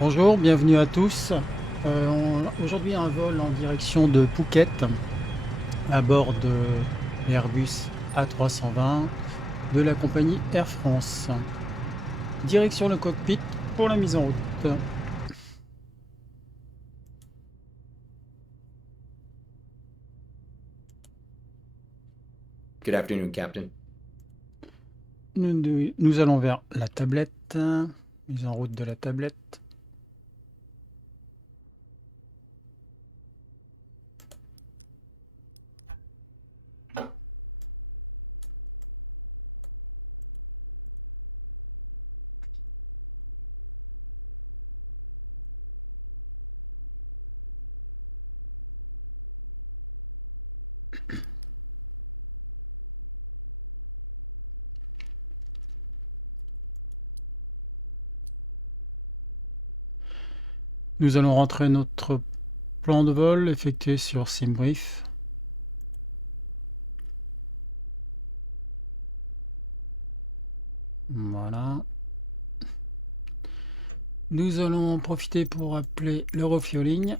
Bonjour, bienvenue à tous. Aujourd'hui un vol en direction de Phuket à bord de l'Airbus A320 de la compagnie Air France. Direction le cockpit pour la mise en route. Good afternoon, Captain. Nous allons vers la tablette. Mise en route de la tablette. Nous allons rentrer notre plan de vol effectué sur SimBrief. Voilà. Nous allons en profiter pour appeler le refueling.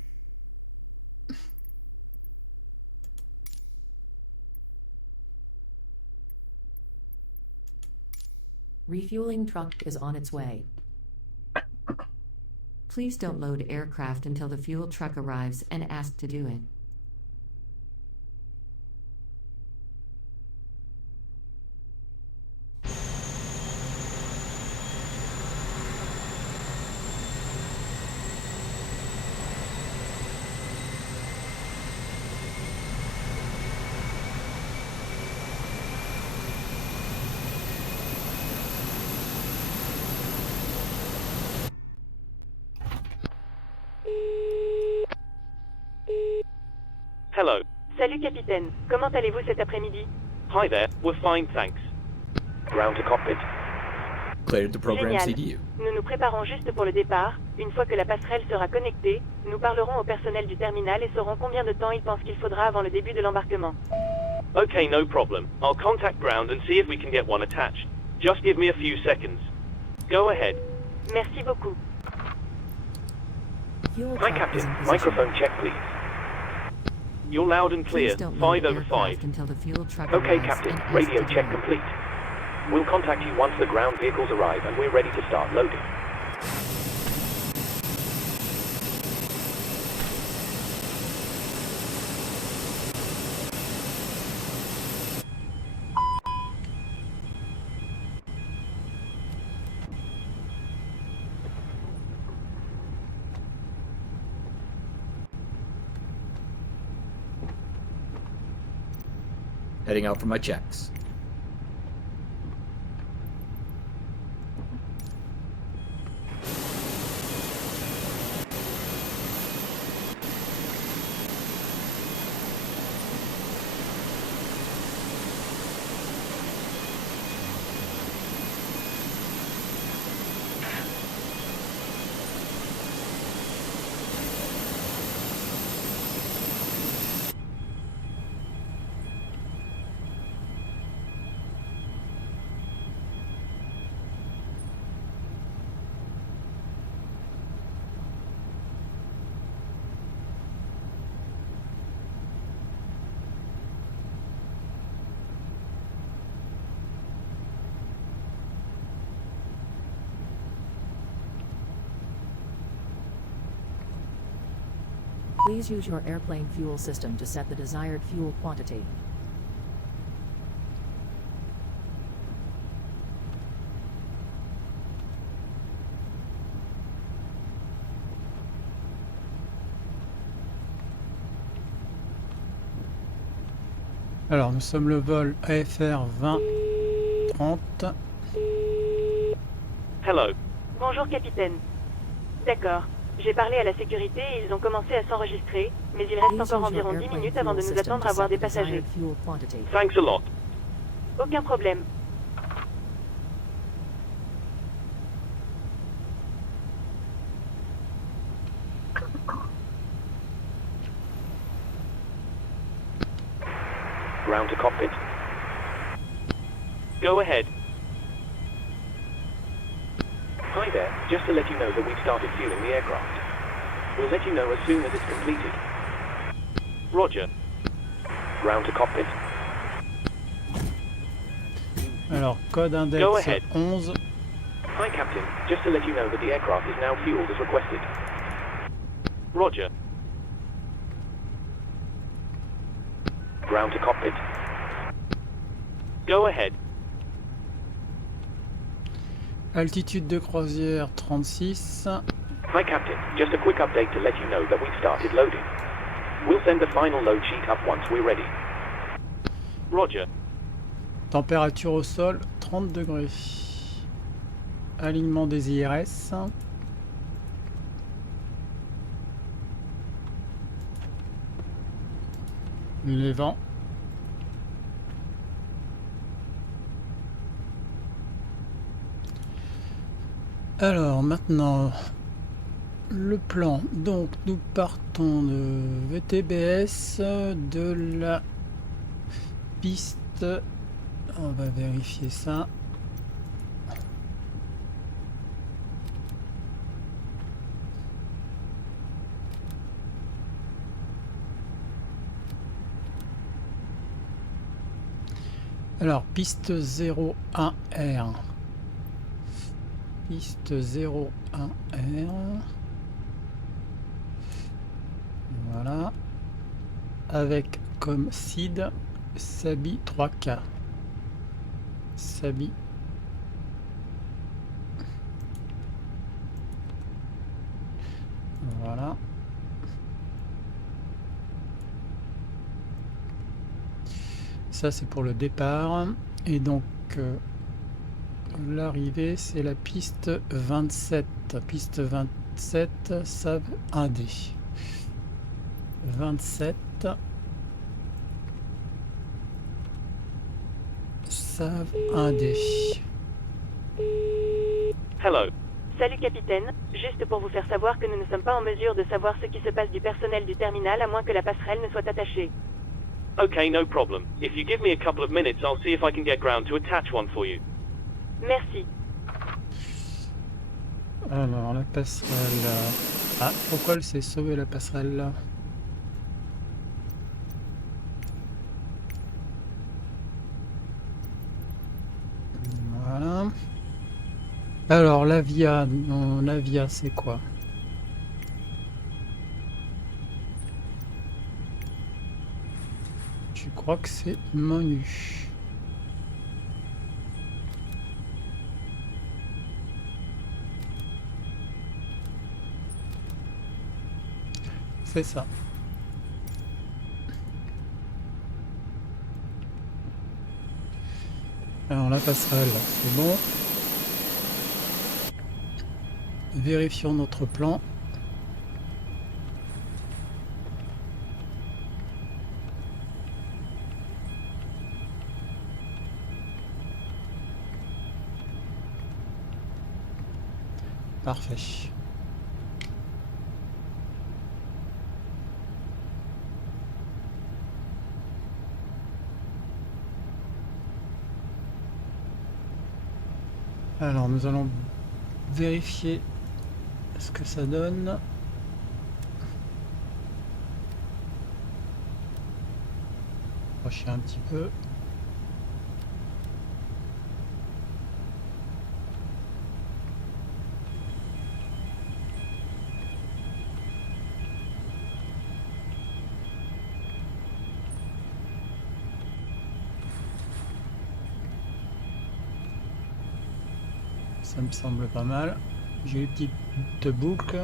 Refueling truck is on its way. Please don't load aircraft until the fuel truck arrives and ask to do it. Hello. Salut capitaine, comment allez-vous cet après-midi? Hi there. We're fine, thanks. Ground to cockpit. Cleared the program Génial. CDU. Nous nous préparons juste pour le départ. Une fois que la passerelle sera connectée, nous parlerons au personnel du terminal et saurons combien de temps ils pensent qu'il faudra avant le début de l'embarquement. Okay, no problem. I'll contact ground and see if we can get one attached. Just give me a few seconds. Go ahead. Merci beaucoup. Fuel Hi, truck is Captain. in position. Microphone check, please. You're loud and clear. Please don't 5 load over 5. aircraft until the fuel truck Okay, arrives Captain. and ask Radio to do check it. complete. We'll contact you once the ground vehicles arrive and we're ready to start loading. Heading out for my checks. Please use your airplane fuel system to set the desired fuel quantity. Alors nous sommes le vol AFR 2030. Hello. Bonjour capitaine. D'accord. J'ai parlé à la sécurité et ils ont commencé à s'enregistrer, mais il reste Please encore use your environ 10 airplane minutes avant de fuel nous system attendre to à voir set des the passagers. desired fuel quantity. Thanks a lot. Aucun problème. Ground to cockpit. Go ahead. Hi there. just to let you know that we've started fueling the aircraft. We'll let you know as soon as it's completed. Roger. Ground to cockpit. Alors, code Go index ahead. 11. Hi, Captain. Just to let you know that the aircraft is now fueled as requested. Roger. Ground to cockpit. Go ahead. Altitude de croisière 36. Hi, Captain. Just a quick update to let you know that we've started loading. We'll send the final load sheet up once we're ready. Roger. Température au sol 30 degrés. Alignement des IRS. Les vents. Alors maintenant, le plan. Donc nous partons de VTBS, de la piste. On va vérifier ça. Alors, piste 01R. Piste 01R. Voilà. Avec comme seed Sabi 3K. Sabi. Voilà. Ça c'est pour le départ. Et donc l'arrivée c'est la piste 27. Piste 27, SAV 1D. 27. SAV 1D. Hello. Salut capitaine, juste pour vous faire savoir que nous ne sommes pas en mesure de savoir ce qui se passe du personnel du terminal à moins que la passerelle ne soit attachée. Okay, no problem. If you give me a couple of minutes, I'll see if I can get ground to attach one for you. Merci. Alors la passerelle. Ah, pourquoi elle s'est sauvée la passerelle là? Voilà. Alors la via, c'est quoi? Je crois que c'est menu. C'est ça. Alors la passerelle, c'est bon. Vérifions notre plan. Parfait. Alors nous allons vérifier ce que ça donne. Approcher un petit peu. Ça me semble pas mal. J'ai une petite boucle.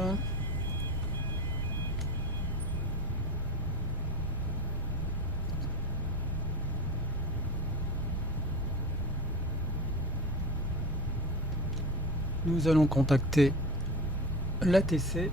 Nous allons contacter l'ATC.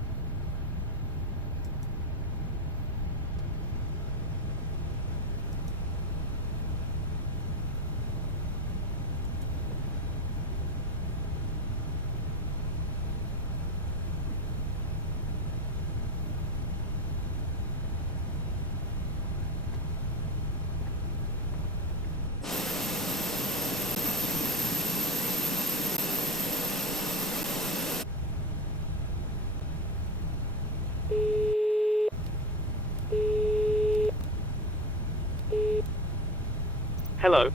Hello.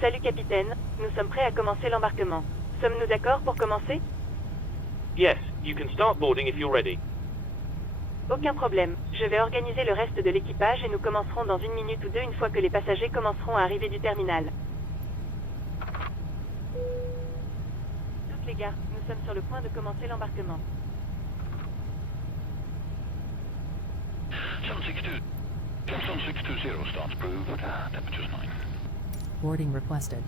Salut capitaine, nous sommes prêts à commencer l'embarquement. Sommes-nous d'accord pour commencer? Yes, you can start boarding if you're ready. Aucun problème. Je vais organiser le reste de l'équipage et nous commencerons dans 1 minute ou 2 une fois que les passagers commenceront à arriver du terminal. Toutes les gares, nous sommes sur le point de commencer l'embarquement. 7620 starts approved, temperature's 9. Boarding requested.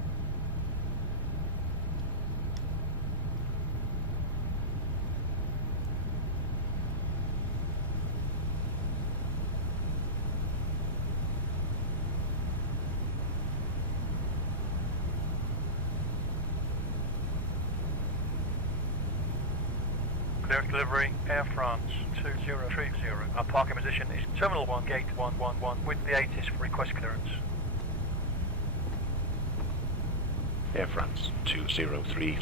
Clear delivery, Air France 2030. Our parking position is Terminal 1, Gate 111 with the ATIS for request clearance. Air France 2030,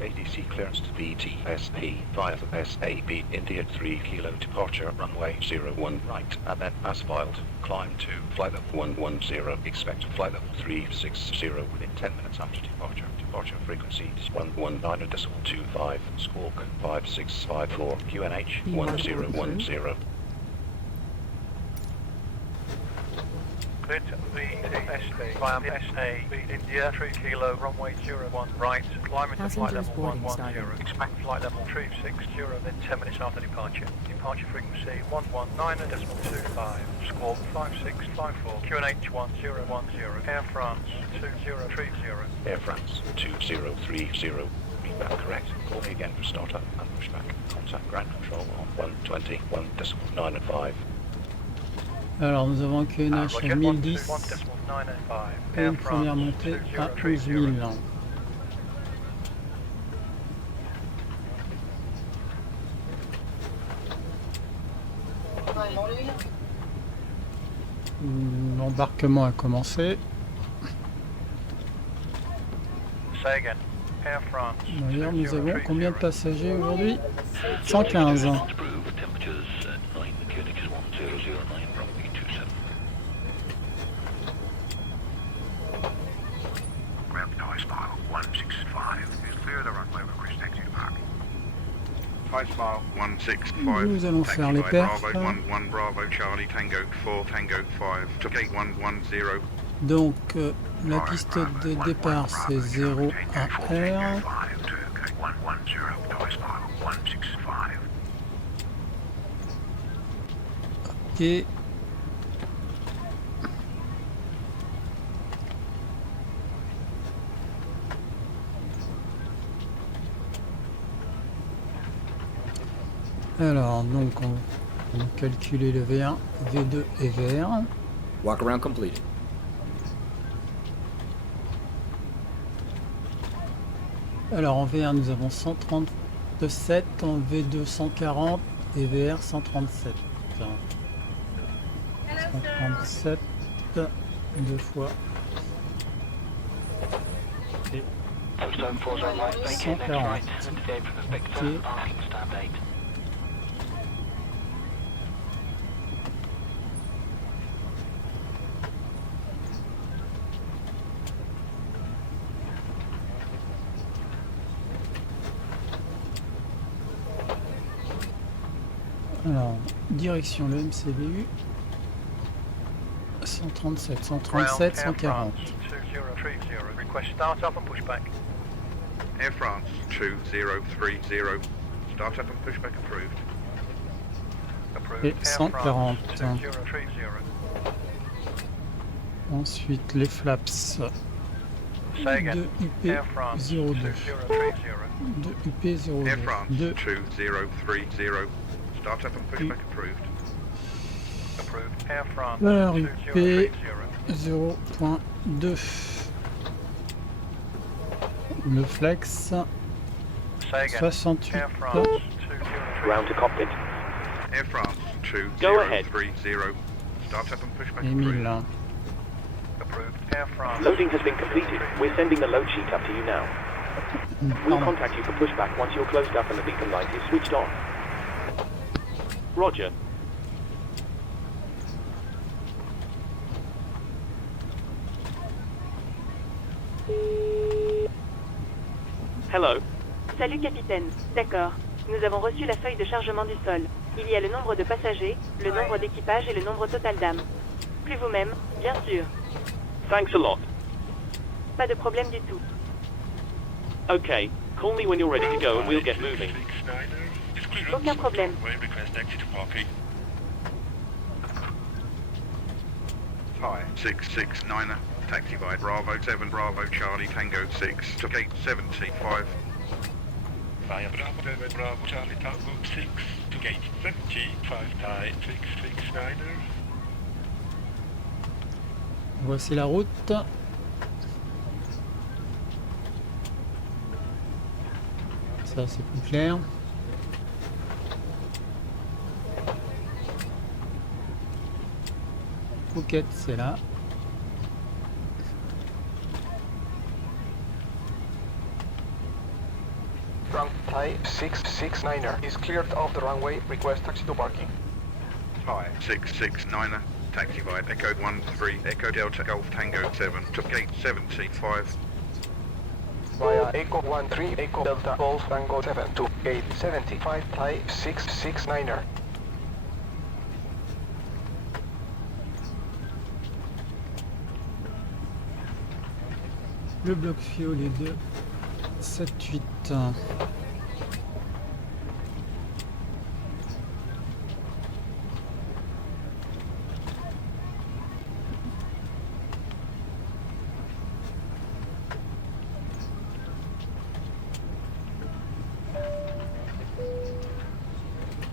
ADC clearance to Vtsp 5SAB, India 3 kilo departure, runway 01 right, and then asphalt, climb to flight level 110, expect flight level 360 within 10 minutes after departure. Departure frequency is 119.25, squawk 5654, QNH 1010. Cleared to Vtsp via SAB, India 3 kilo, runway 01 right, climbing to flight Passengers level boarding 110, started. expect flight level 360 within 10 minutes after departure. Departure frequency 119.25, squawk 5654, QNH 1010, Air France 2030. Air France 2030, feedback correct. Call me again for startup and pushback. Contact ground control on 121.95. Alors nous avons un QNH à 1010 et une première montée à 11 000. L'embarquement a commencé. D'ailleurs, nous avons combien de passagers aujourd'hui? 115. Nous allons faire les perfs. Donc la piste de départ c'est 0 à R. Ok. Alors donc on va calculer le V1, V2 et VR. Walk around completed. Alors en VR nous avons 137, en V2 140 et VR 137. 137 deux fois. Et 140. Ok. Alors, direction le MCBU 137, 137, 140. Request start up and pushback. Air France 2030, start up and pushback approved. Et 140. Ensuite les flaps de UP 02. De UP 02. Air France De 2030, start up and pushback approved. Air France alors UP 0.2. Le flex 68. Ground to cockpit. Air France Go ahead. 2030, start up and pushback Et approved. 1000. Loading has been completed. We're sending the load sheet up to you now. We'll contact you for pushback once you're closed up and the beacon light is switched on. Roger. Hello. Salut capitaine. D'accord. Nous avons reçu la feuille de chargement du sol. Il y a le nombre de passagers, le nombre d'équipages et le nombre total d'âmes. Plus vous-même, bien sûr. Thanks a lot. Pas de problème du tout. Okay. Call me when you're ready to go and we'll get moving. Aucun problème. Hi, 669er. Taxi by Bravo 7 Bravo Charlie Tango 6 to gate 75. Via Bravo 7 Bravo Charlie Tango 6 to gate 75. Thai 669er. Voici la route. Ça c'est plus clair. Phuket c'est là. Trunk Thai 669er is cleared off the runway. Request taxi to parking. Hi, 669er. Taxi by Echo 13 Echo Delta Golf Tango 7 to gate 75. Via Echo 13 Echo Delta Golf Tango 7 to gate 75 Thai 669er. Le bloc fuel est de 7-8.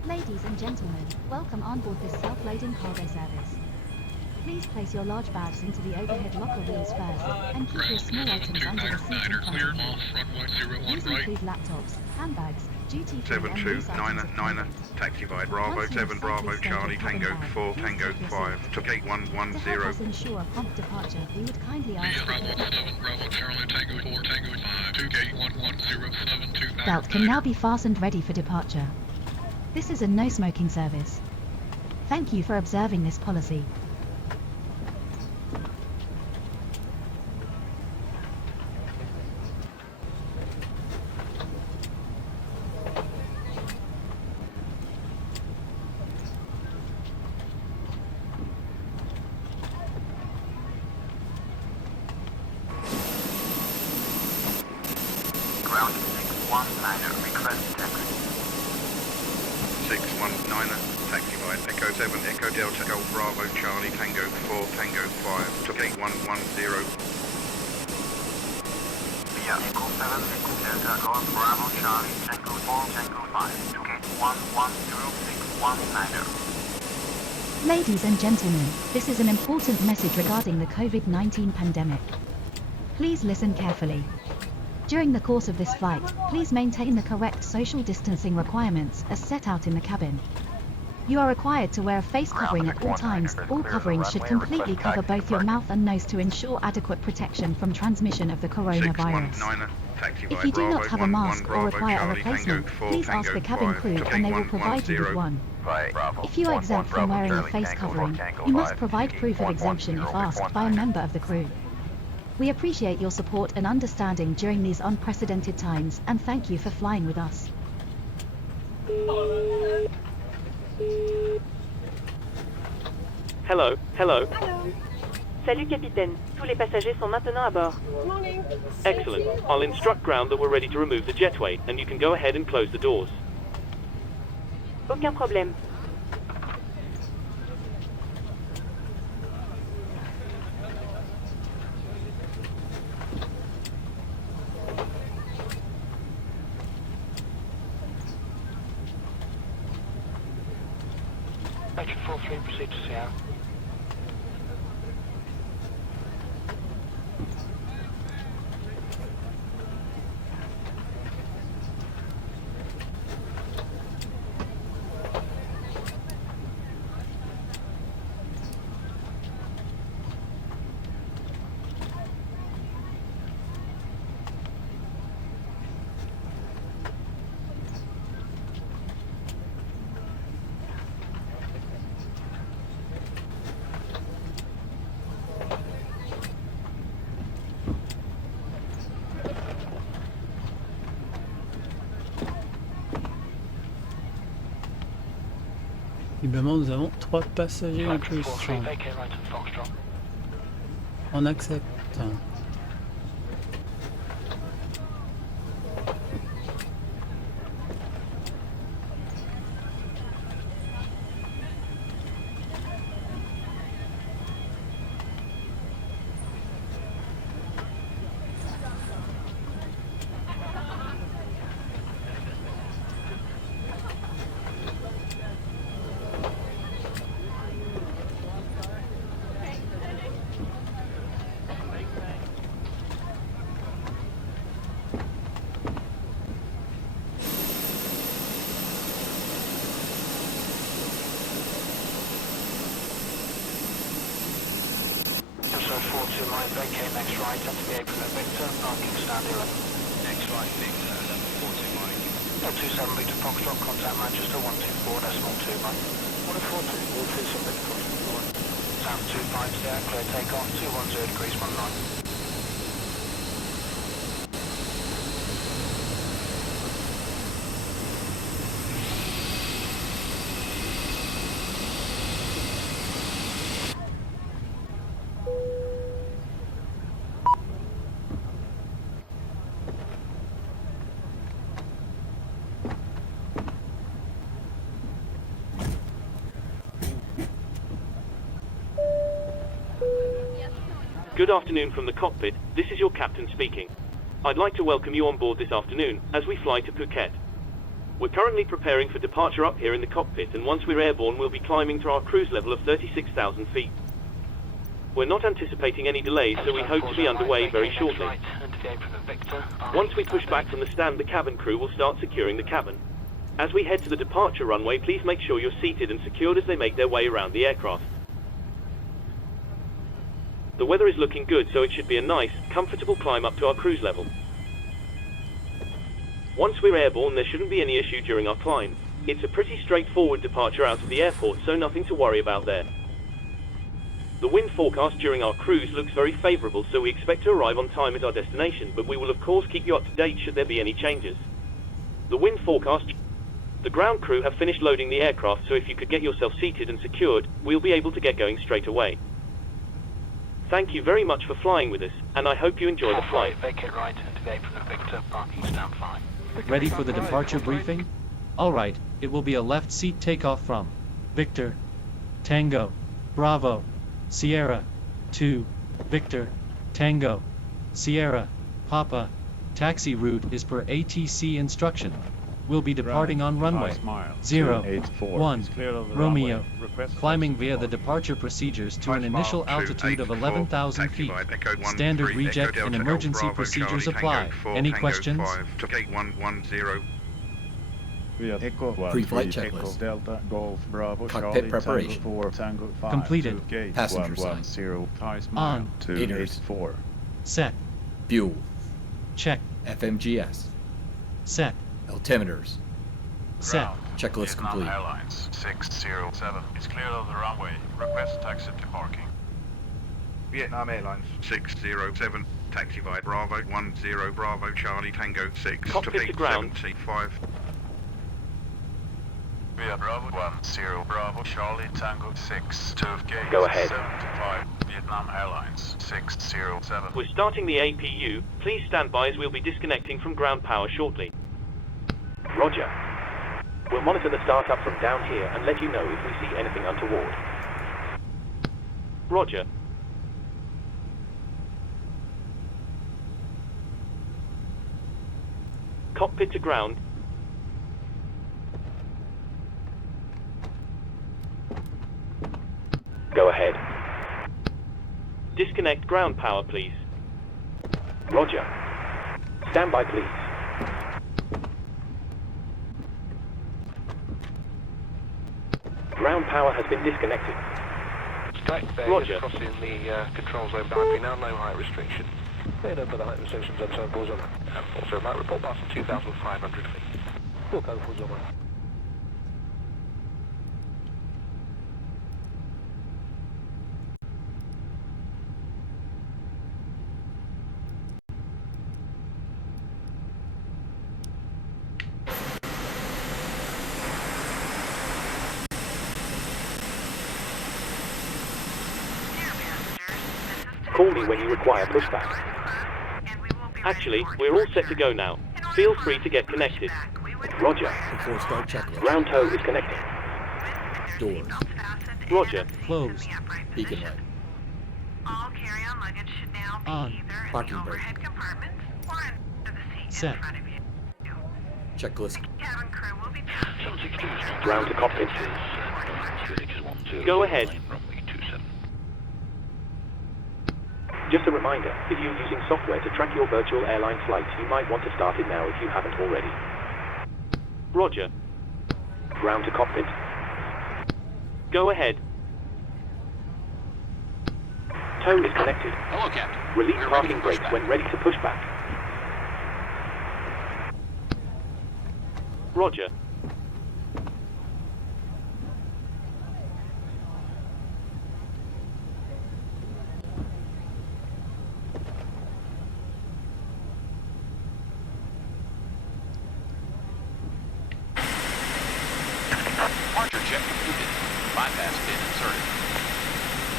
Ladies and gentlemen, welcome on board this self-loading cargo service. Please place your large bags into the overhead locker wheels first, and keep your small items under the seat in front of you. These include laptops, handbags, duty-free and loose items of Niner. Taxi by Bravo 7 Bravo Charlie Tango 4 Tango 5 to gate To help 110. us ensure a prompt departure, we would kindly ask Bravo 7 Bravo Charlie Tango 4 Tango 5 to gate 11072. belt can now be fastened ready for departure. This is a no-smoking service. Thank you for observing this policy. Ground 619er, request taxi. 619er. Taxi by Echo 7 Echo Delta Golf Bravo Charlie Tango 4 Tango 5 to gate 110. Via Echo 7 Echo Delta Golf Bravo Charlie Tango 4 Tango 5 to gate 11069er. Ladies and gentlemen, this is an important message regarding the COVID-19 pandemic. Please listen carefully. During the course of this flight, please maintain the correct social distancing requirements as set out in the cabin. You are required to wear a face covering at all times. All coverings should completely cover both your mouth and nose to ensure adequate protection from transmission of the coronavirus. 619er. Taxi by If you do Bravo not have a 11 mask or Bravo require a Charlie Tango replacement, 4 please ask the Tango cabin 5 crew to and gate they will provide you with 110. one. Bravo If you are exempt from wearing a face covering, you must provide proof of exemption if asked by a member of the crew. We appreciate your support and understanding during these unprecedented times, and thank you for flying with us. Hello. Salut capitaine. Tous les passagers sont maintenant à bord. Excellent. I'll instruct ground that we're ready to remove the jetway, and you can go ahead and close the doors. Aucun problème. Action 43, proceed to Seattle. Évidemment, nous avons 3 passagers en plus. On accepte. So 42 miles, vacate next right, up to the apron at Victor, parking stand 11. Next right, Victor, 1142 Mike. 27 Victor Foxtrot, contact Manchester 124.2 Mike. 142, 127 Victor Foxtrot. Sound 25 there, clear takeoff, 210 degrees 19. Good afternoon from the cockpit, this is your captain speaking. I'd like to welcome you on board this afternoon as we fly to Phuket. We're currently preparing for departure up here in the cockpit, and once we're airborne we'll be climbing to our cruise level of 36,000 feet. We're not anticipating any delays, so we hope to be underway very shortly. Once we push back from the stand, the cabin crew will start securing the cabin. As we head to the departure runway, please make sure you're seated and secured as they make their way around the aircraft. The weather is looking good, so it should be a nice, comfortable climb up to our cruise level. Once we're airborne, there shouldn't be any issue during our climb. It's a pretty straightforward departure out of the airport, so nothing to worry about there. The wind forecast during our cruise looks very favourable, so we expect to arrive on time at our destination, but we will of course keep you up to date should there be any changes. The wind forecast... The ground crew have finished loading the aircraft, so if you could get yourself seated and secured, we'll be able to get going straight away. Thank you very much for flying with us, and I hope you enjoy the flight. Vacate right into the apron at Victor, parking stand 5. Ready for the departure briefing? Alright, it will be a left seat takeoff from Victor, Tango, Bravo, Sierra, 2, Victor, Tango, Sierra, Papa. Taxi route is per ATC instruction. We'll be departing on runway 081 Romeo, climbing via the departure procedures to an initial altitude of 11,000 feet. Standard reject and emergency procedures apply. Any questions? Pre-flight checklist. Delta, Golf, Bravo, Cockpit preparation. Tango 5, Completed. Passenger sign. On. 284. Set. Fuel. Check. FMGS. Set. Altimeters. Set. Checklist complete. Airlines 607 is clear of the runway. Request taxi to parking. Vietnam Airlines 607, taxi by Bravo 10 Bravo Charlie Tango 6 Cockpit to to gate ground. 75. Via Bravo 10 Bravo Charlie Tango 6 to gate Go ahead. 75. Vietnam Airlines 607. We're starting the APU. Please stand by as we'll be disconnecting from ground power shortly. Roger. We'll monitor the startup from down here and let you know if we see anything untoward. Roger. Cockpit to ground. Go ahead. Disconnect ground power, please. Roger. Stand by, please. Ground power has been disconnected. Roger. Crossing the control zone boundary now, no height restriction. Cleared over the height restrictions on turn 40. And also might report past 2,500 feet. We'll go for 0. Call me when you require pushback. Actually, we're all set to go now. Feel free to get connected. Roger. Before start checklist. Ground tow is connecting. Doors. Roger. Closed. Beacon light. All carry-on luggage should now be On. either in Parking the brake. overhead compartments or under the seat Set. in front of you. Checklist. Cabin crew will be Ground to cockpit. Go ahead. Just a reminder, if you're using software to track your virtual airline flights, you might want to start it now if you haven't already. Roger. Ground to cockpit. Go ahead. Tow is connected. Hello, Captain. Release We're ready parking to push brakes back. when ready to push back. Roger. Departure check completed. Bypass pin inserted.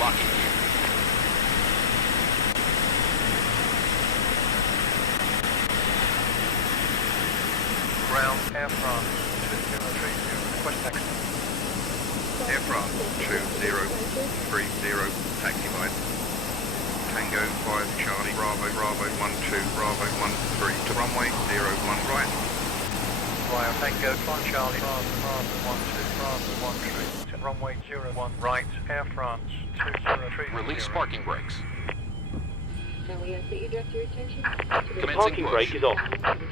Locking gear. Ground, Air France 2030, request taxi. Air France 2030, taxi by Tango 5 Charlie Bravo 12 Bravo 13 to runway 01 right. Via Tango 5 Charlie Bravo 12 to runway 01 right, Air France 2030. Release parking brakes. Now we ask that you direct your attention to the The parking brake is off.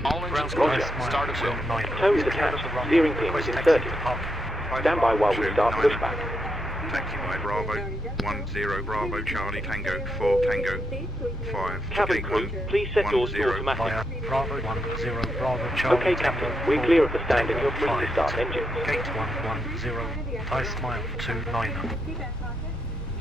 All engines Roger. start at will. Tow is attached. Steering pin is inserted. Stand by while we start pushback. Taxi by Bravo 10 Bravo Charlie Tango 4 Tango 5 to Cabin gate crew, 1 please set yours to 10. automatic. Bravo 10 Bravo Charlie. Okay, Captain, we're clear of the stand and you're free to start engines. Gate 110, ice mile 29.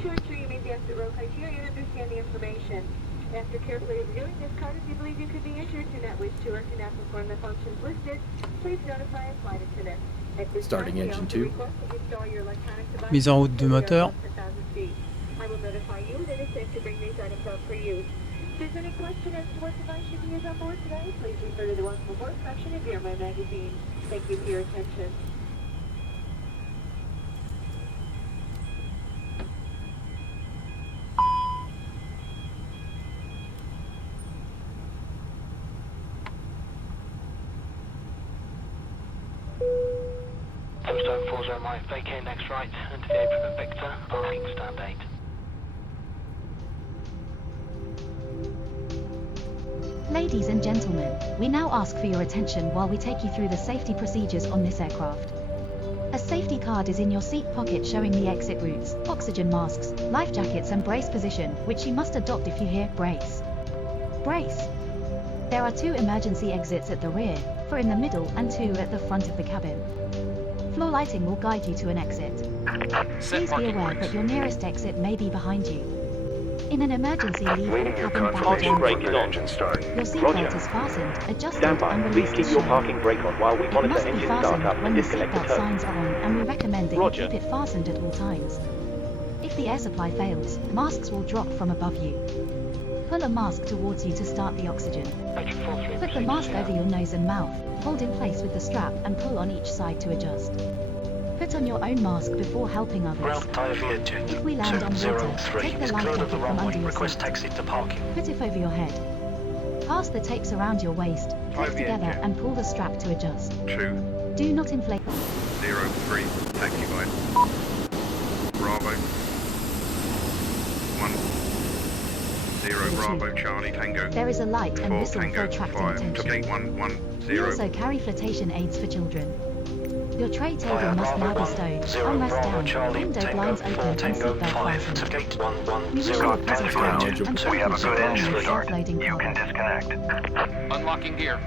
To ensure you meet the exit row criteria and understand the information. After carefully reviewing this card, if you believe you could be injured, do not wish to or cannot perform the functions listed, please notify a flight attendant. At this Starting time, we engine also 2. request that you install your electronic device Mise en route du until we are moteur. less than 1,000 feet. I will notify you that it's safe to bring these items out for use. If there's any question as to what device you can use on board today, please refer to the Welcome Aboard section of your My magazine. Thank you for your attention. Tombstone 40 right, vacate next right, into the apron of Victor, parking stand 8. Ladies and gentlemen, we now ask for your attention while we take you through the safety procedures on this aircraft. A safety card is in your seat pocket showing the exit routes, oxygen masks, life jackets and brace position, which you must adopt if you hear brace. Brace. There are 2 emergency exits at the rear, 4 in the middle and 2 at the front of the cabin. Floor lighting will guide you to an exit. Please be aware that your nearest exit may be behind you. In an emergency, leave all cabin baggage Parking on. brake is on. Your Roger. seatbelt is fastened, adjusted Stand by. and Please released keep as your shown. parking brake on while we It monitor must be engine fastened startup when and the disconnect the seatbelt tow. signs are on, and we recommend that Roger. you keep it fastened at all times. If the air supply fails, masks will drop from above you. Pull a mask towards you to start the oxygen. Put the mask over your nose and mouth, hold in place with the strap and pull on each side to adjust. Put on your own mask before helping others. Ground tyre veer jet If we land on water, 203 take the is life cleared of jacket the from runway, under your request seat. taxi to parking. Put it over your head. Pass the tapes around your waist, click together and pull the strap to adjust. 2 Do not inflate. 03 taxi by Bravo 10 Bravo Charlie Tango There is a light and 4 whistle Tango for attracting 5 to attention. gate We 110. also carry flotation aids for children. Your tray table must now be stowed. Armrest down, window blinds open and seatbelt fastened. Gate 110. We wish you a pleasant voyage and thank you for calling the self-loading You can car. disconnect. Unlocking gear.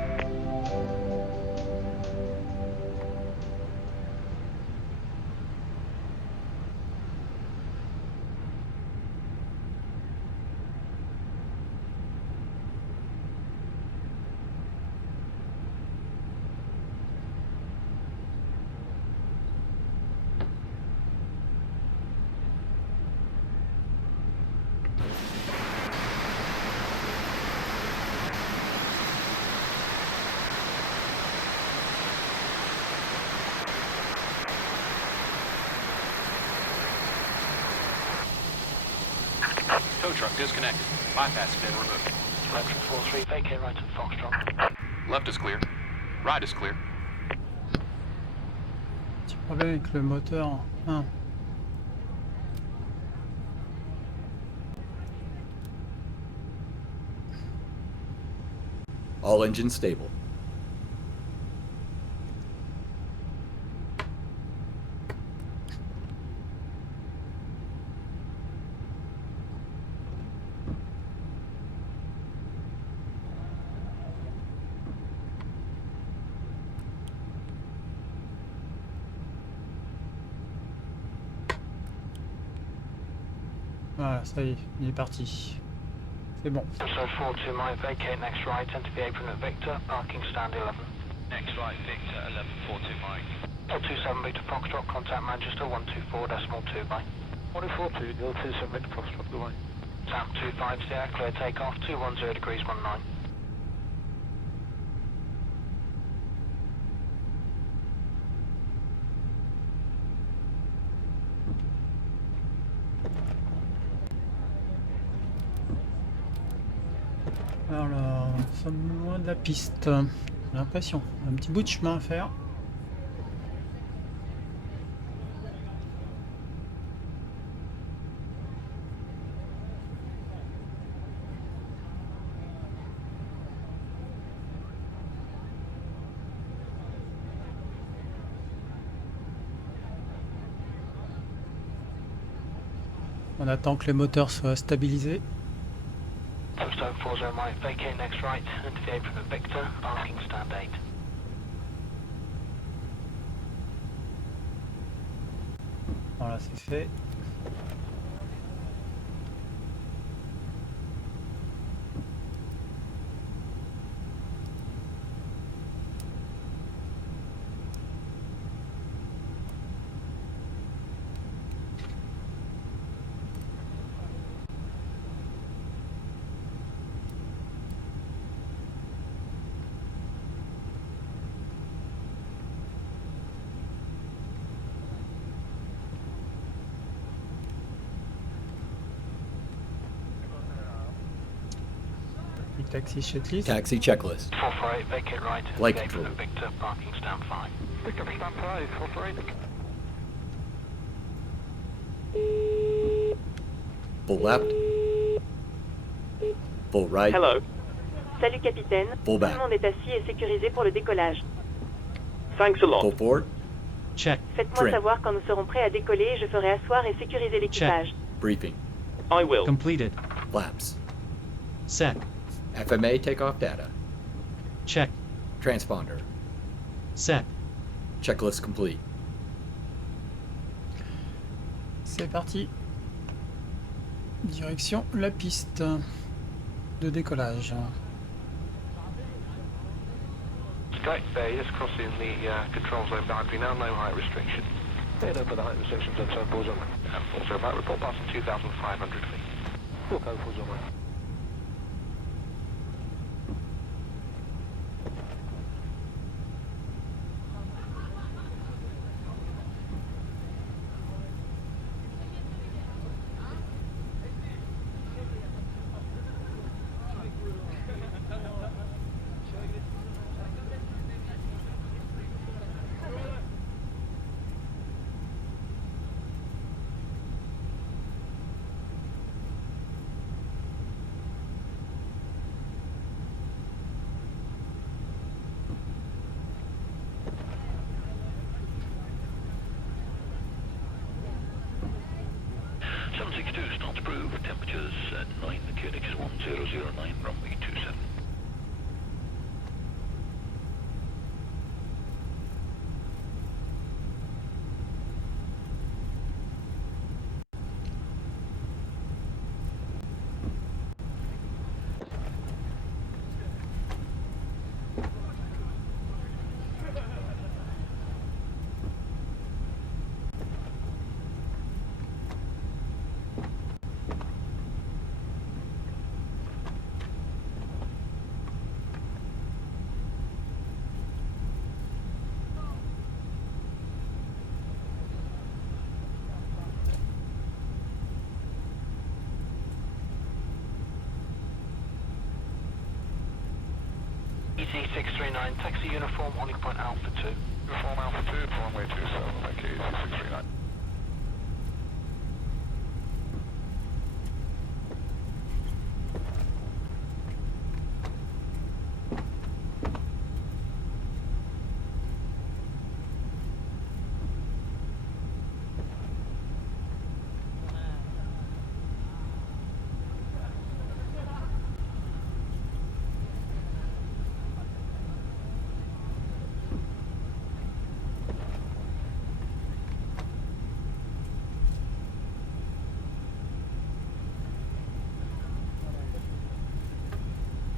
Tow truck disconnected. Bypass has been removed. Electric 43, vacate right at Foxtrot. Left is clear. Right is clear. Petit problème avec le moteur 1. All engines stable. Voilà, ça y est, il est parti. C'est bon. So 42 might vacate next right, enter the apron at Victor, parking stand 11. Next right, Victor, 1142 Mike. 027 Victor Foxtrot, contact Manchester 124.2 by. 1042, 027 Victor Foxtrot, goodbye. Sam 250, clear takeoff, 210 degrees 19. Alors là, nous sommes loin de la piste. J'ai l'impression. Un petit bout de chemin à faire. On attend que les moteurs soient stabilisés. Postcode 40 might vacate next right, enter the apron at Victor, parking stand 8. Voilà, c'est fait. Taxi checklist. Taxi checklist. 448 vacate right, enter Flight the apron control. at Victor, parking stand 5. Victor, stand by, 448. Full left. Full right. Hello. Salut capitaine. Full Tout back. le monde est assis et sécurisé pour le décollage. Thanks a lot. Full forward. Check. Faites-moi Trim. savoir quand nous serons prêts à décoller et je ferai asseoir et sécuriser l'équipage. Briefing. I will. Completed. Flaps. Set. FMA takeoff data. Check. Transponder. Set. Checklist complete. C'est parti. Direction la piste de décollage. Skype Bay, just crossing the control zone boundary now, no height restriction. Head over the height restrictions on turn 40. Also, might report passing 2,500 feet. Full code 40. temperatures at 9, the QNH is 1009, runway 27. ET639, taxi uniform, holding point Alpha 2. Uniform Alpha 2, runway 27, make it ET639.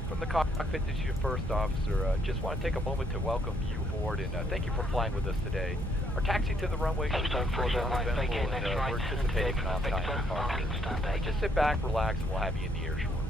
From the cockpit, this is your first officer. Just want to take a moment to welcome you aboard and thank you for flying with us today. Our taxi to the runway should be pretty uneventful and we're anticipating an on-time departure. Just sit back, relax, and we'll have you in the air shortly.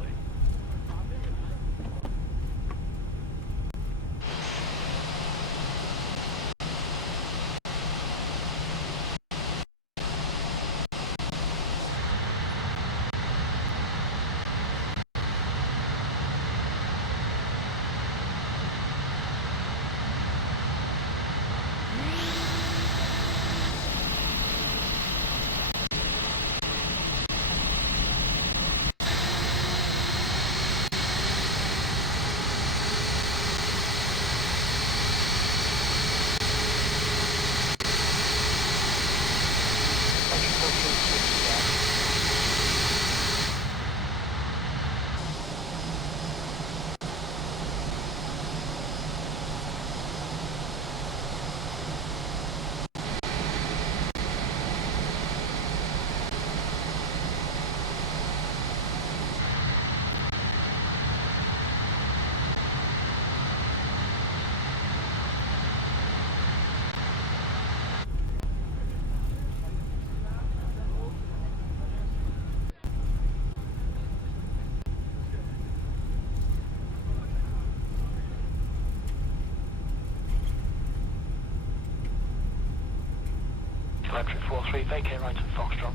Electric 43, vacate right at Foxtrot.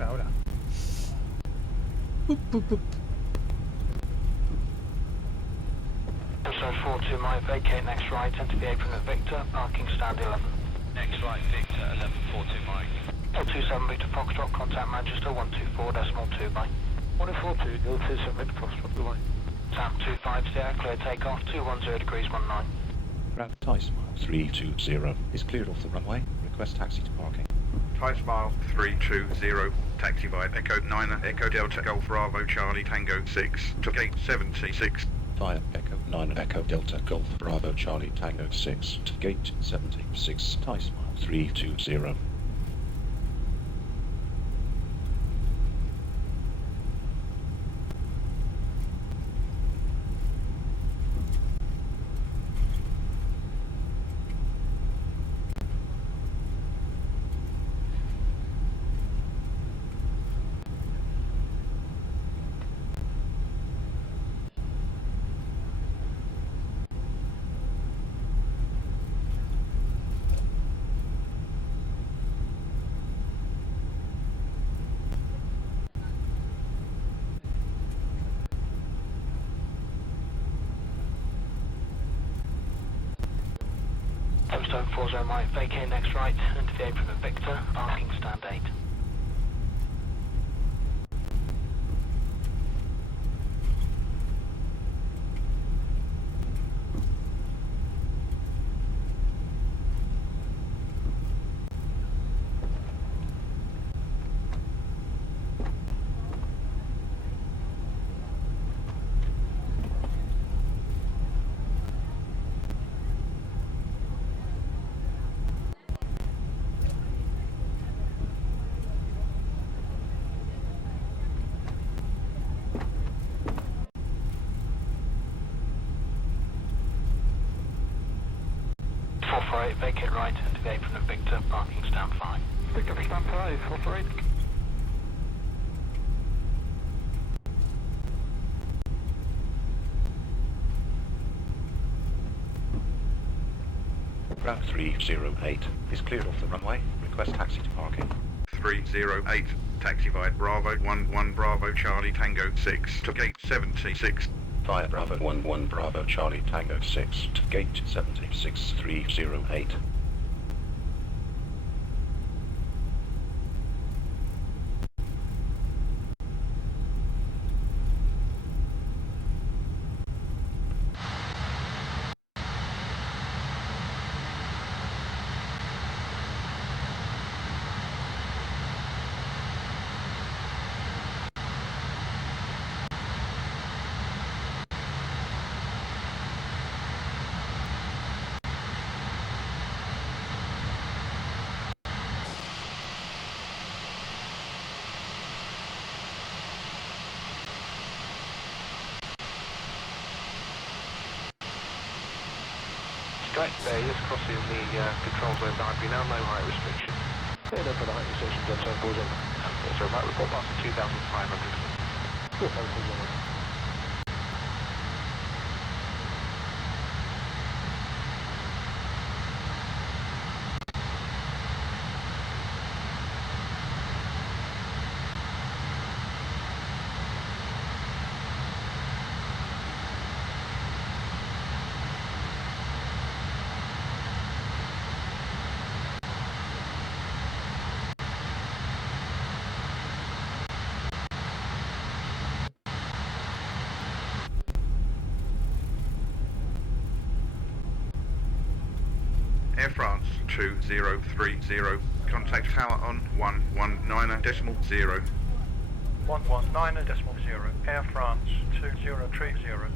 Oula. Oup, oup, oup. So 42 might vacate next right, enter the apron at Victor, parking stand 11. Next right, Victor, 1142 Mike. 027 Victor Foxtrot, contact Manchester 124.2 by. 1042, 027 Victor Foxtrot, the line. Tap 250, clear takeoff, 210 degrees 19. Ground Thai Smile 320 is cleared off the runway. Request taxi to parking. Thai Smile 320, taxi by Echo 9, Echo Delta Golf Bravo Charlie Tango 6 to gate 76. Via Echo 9 Echo Delta Golf Bravo Charlie Tango 6 to gate 76, Thai Smile 320. Tombstone 40 Mike, vacate next right, into the apron of Victor, parking stand 8. Vacate right into the apron of Victor, parking stand 5. Victor, stand 5, 448. Ground 308 is cleared off the runway. Request taxi to parking. 308, taxi via Bravo 11 Bravo Charlie Tango 6 to gate 76. Via Bravo 11 Bravo Charlie Tango 6 to gate 76 308. Strike Bay is crossing the control zone boundary now, no height restriction. Yeah, no further height restriction, Johnson 40. So right, report past 2,500. 2,500. Air France 2030, contact tower on 119.0. 119.0, Air France 2030.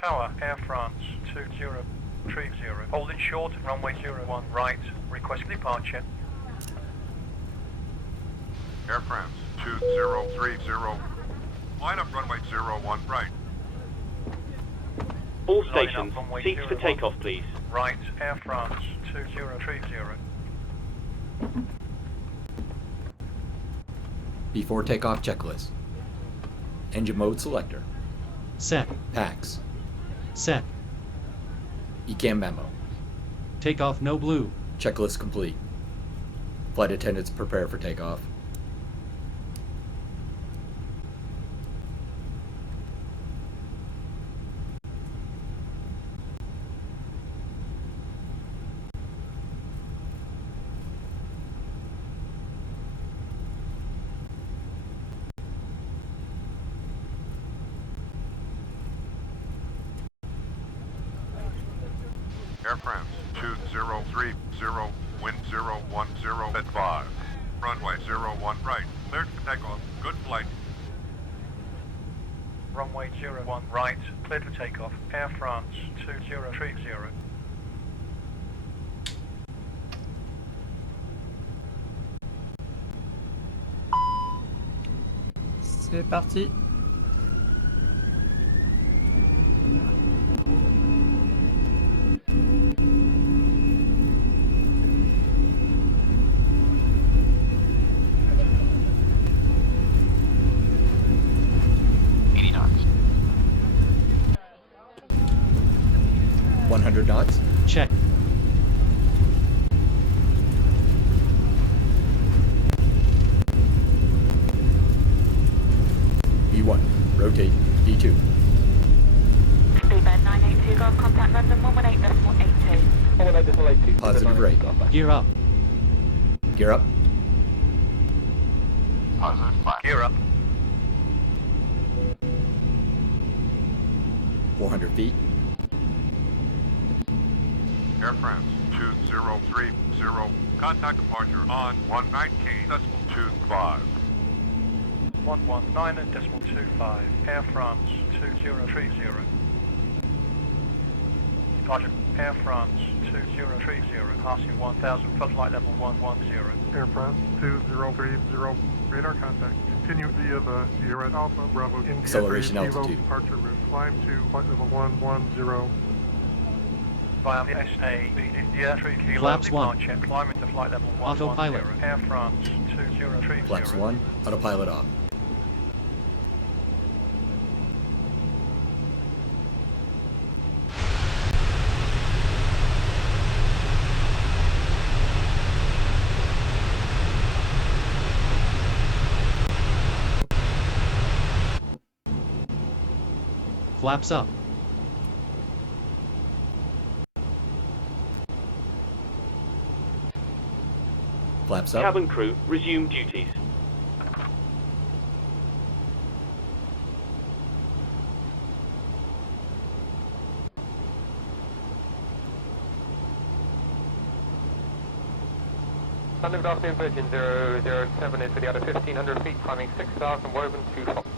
Tower, Air France 2030. Hold it short, runway 01 right, request departure. Air France 2030. Line up runway 01 right. All Line up stations, runway seats for 01 takeoff, please. Right, Air France 2030. Before takeoff checklist. Engine mode selector. Set. PAX. Set. ECAM memo. Takeoff no blue. Checklist complete. Flight attendants prepare for takeoff. Air France 2030, wind 010 at 5. Runway 01 right. Cleared for takeoff. Good flight. Runway 01 right, cleared for takeoff. Air France 2030. C'est parti. 100 knots. Check. B1, rotate, B2. Speedbird 982, Golf contact London 118.82. 118.82. Positive rate. Gear up. Gear up. Positive 5. Gear up. 400 feet. Air France 2030. Contact departure on 119.25. 119.25. Air France 2030. Departure Air France 2030. Passing 1000 foot, flight level 110. Air France 2030. Radar contact. Continue via the Sierra Alpha Bravo India Acceleration 3 Kilo altitude. departure route. Climb to flight level 110. Via SA India 3 Kilo Flaps 1. departure. Climb into flight level 110. Autopilot. Air France 2030. Flaps 1, autopilot off. Flaps up. Flaps up. Cabin crew, resume duties. London Afternoon Virgin 007 is for the other 1500 feet, climbing 6,000, woven 2 Fox.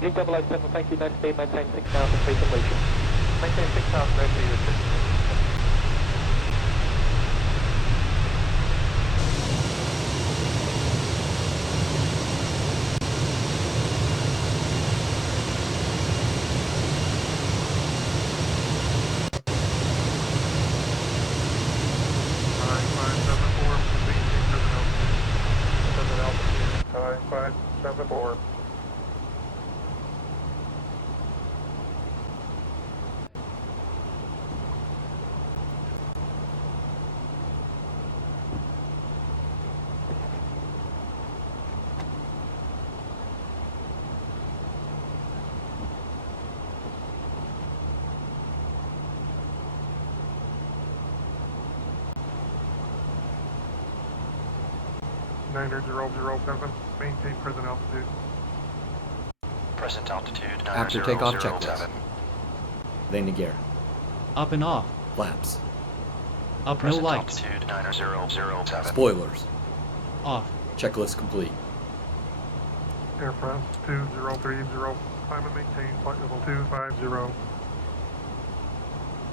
Link 007, thank you, nice speed, maintain 6,000 feet completion. Maintain 6,000, no feet restriction. Niner 007. Maintain present altitude. Present altitude After takeoff checklist. 9007. Landing gear. Up and off. Flaps. Up Present no lights. altitude 9007. Spoilers. Off. Checklist complete. Air France 2030. Climb and maintain flight level 250.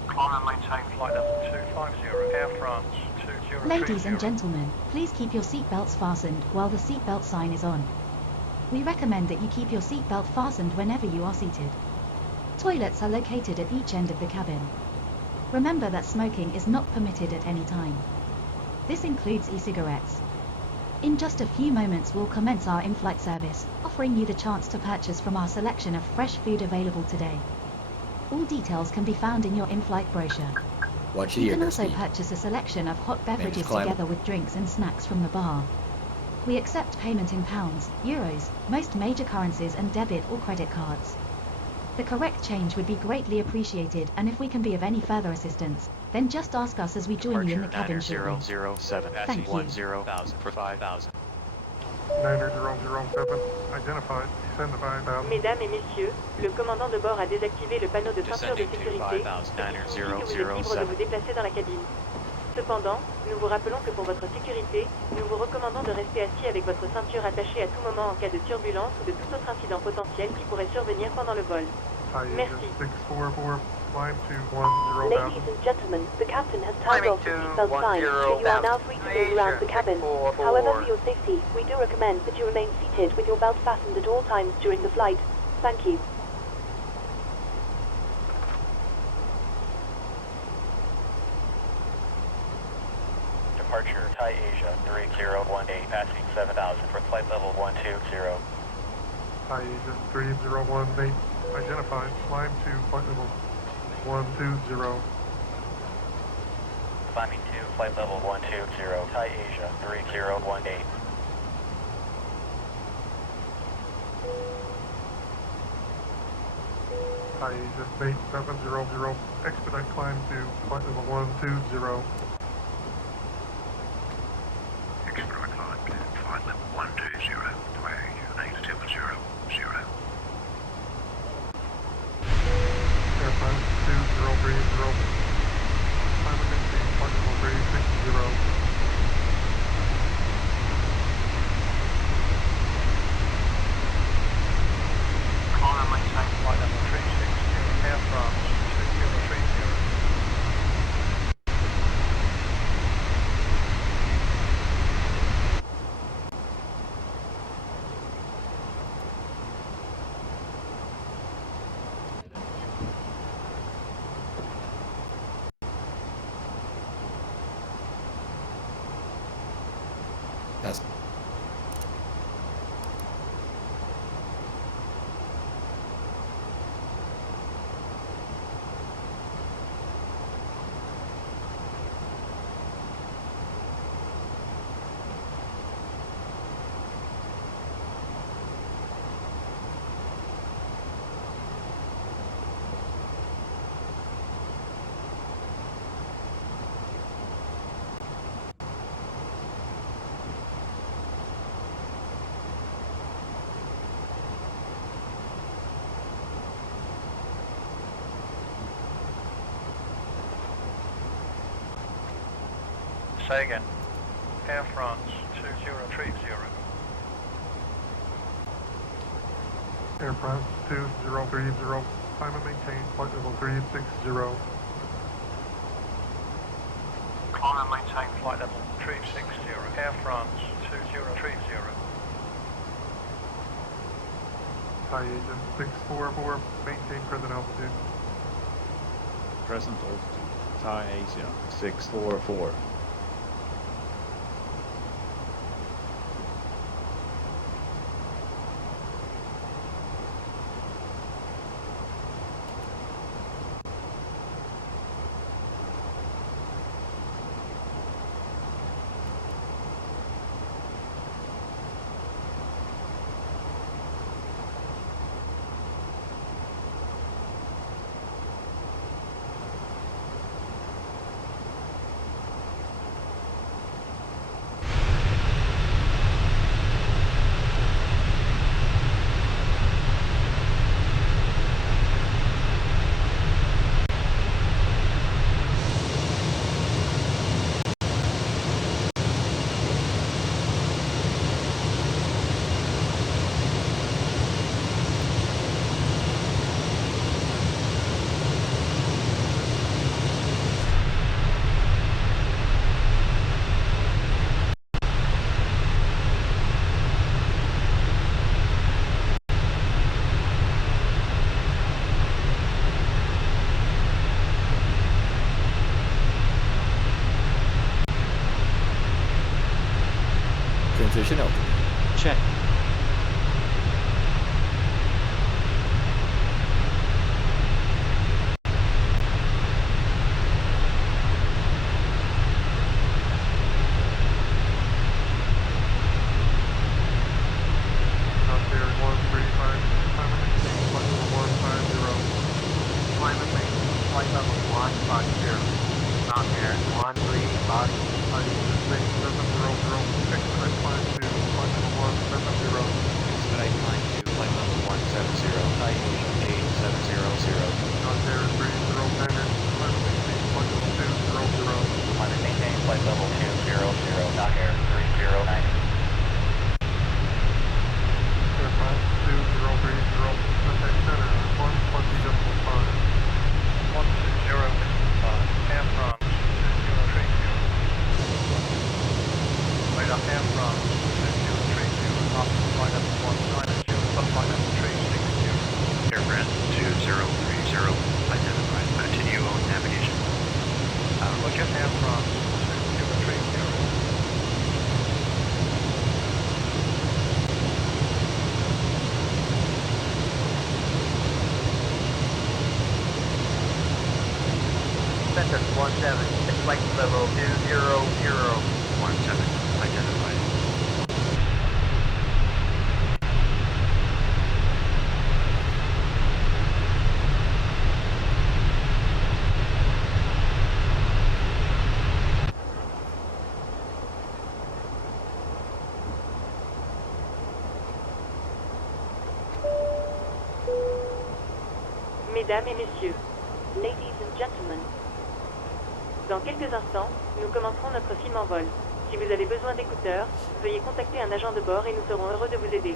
Climb and maintain flight level 250. Air France 2030. Ladies and gentlemen, please keep your seatbelts fastened while the seatbelt sign is on. We recommend that you keep your seatbelt fastened whenever you are seated. Toilets are located at each end of the cabin. Remember that smoking is not permitted at any time. This includes e-cigarettes. In just a few moments we'll commence our in-flight service, offering you the chance to purchase from our selection of fresh food available today. All details can be found in your in-flight brochure. Watch the You can air also speed. purchase a selection of hot beverages climb. together with drinks and snacks from the bar. We accept payment in pounds, euros, most major currencies and debit or credit cards. The correct change would be greatly appreciated, and if we can be of any further assistance, then just ask us as we join you in the cabin shortly. 007, Thank you. 10,000 for 5,000. Niner 007. Identified. Descend to 5000. Mesdames et messieurs, le commandant de bord a désactivé le panneau de ceinture de Descending to sécurité, 5000, ce qui signifie que vous êtes libre de 007. vous déplacer dans la cabine. Cependant, nous vous rappelons que pour votre sécurité, nous vous recommandons de rester assis avec votre ceinture attachée à tout moment en cas de turbulence ou de tout autre incident potentiel qui pourrait survenir pendant le vol. Merci. 644. Climb to 10,000. Ladies and gentlemen, the captain has turned off the seatbelt sign, so you are now free to move around the cabin. However, for your safety, we do recommend that you remain seated with your belt fastened at all times during the flight. Thank you. Departure Thai Asia 3018, passing 7,000 for flight level 120. Thai Asia 3018. Identified. Climb to flight level 120. climbing to flight level 120, Thai Asia 3018. Thai Asia 8700, expedite climb to flight level 120. Expedite climb to flight level 120, Thai Asia 8700. Air France 2030, climb and maintain flight level 360. Climb and maintain flight level 360, Air France 2030. That's Say again. Air France 2030. Air France 2030, climb and maintain flight level 360. Climb and maintain flight level 360, Air France 2030. Thai Asia 644, maintain present altitude. Present altitude. Thai Asia 644. transition altitude. Check. Frontier 135, climb and maintain flight level 150. Climb and maintain flight level 150. Not air 13 body. Thai Asia 6700, expedite climb to flight level 170. Expedite climb to flight level 170, Thai Asia 8700. Frontier 3010, climb and maintain flight level 200. Climb and maintain flight level 200, not air 3090. Air France 2030, contact center 120.5. 120.5, Air France 2030. Radar Air France 2030, off flight level 190, flight level 360. Air France 2030, identified. Continue on navigation. Roger, Air France 2030. Center 17. flight level 200. 17, identified. Mesdames et messieurs, ladies and gentlemen, dans quelques instants, nous commencerons notre film en vol. Si vous avez besoin d'écouteurs, veuillez contacter un agent de bord et nous serons heureux de vous aider.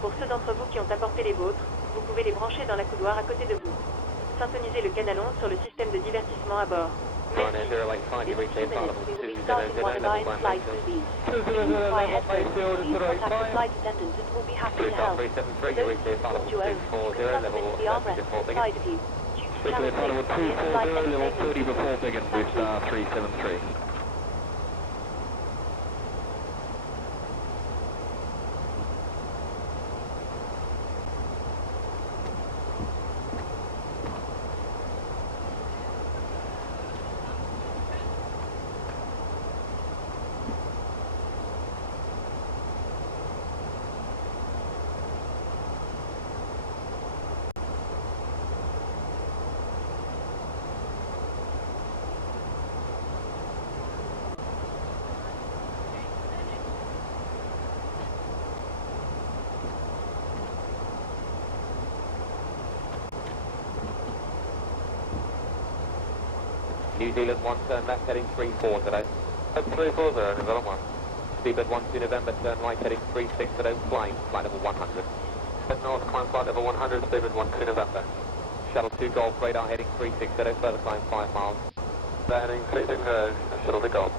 Pour ceux d'entre vous qui ont apporté les vôtres, vous pouvez les brancher dans la couloir à côté de vous. Syntonisez le canalon sur le système de divertissement à bord. Merci. In 2 minutes, we will be starting one of our flight movies. If you require headphones, please contact the flight attendant who will be happy to help. For those who support you own, you can plug them into the armrest to the side of you. Due to challenge safety and flight entertainment, thank you. 373. New Zealand 1, turn left heading 34 today. 340, develop 1. Speedbird 12 November, turn right heading 36 today, flying, flight level 100. Head north, climb flight level 100, Speedbird 12 November. Shuttle 2 Golf, radar heading 36 today, further climb 5 miles. Heading 36, Shuttle 2 Golf.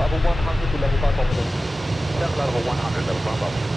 Level 100 to level 5 opposite. Level 100, level 5 opposite.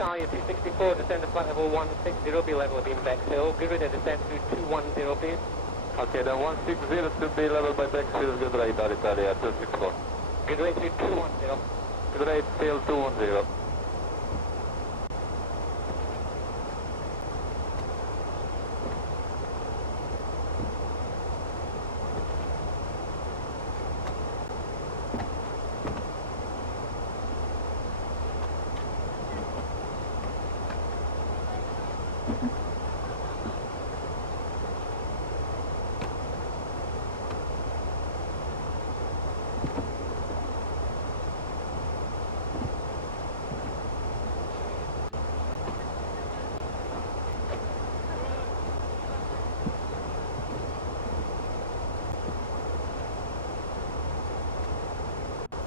Italia 264, descend to flight level 160, be level of Bex Hill. Good rate to descend to 210, please. Okay, then 160 should be level by Bex Hill, good rate, Italia 264. Good rate to 210. Good rate till 210.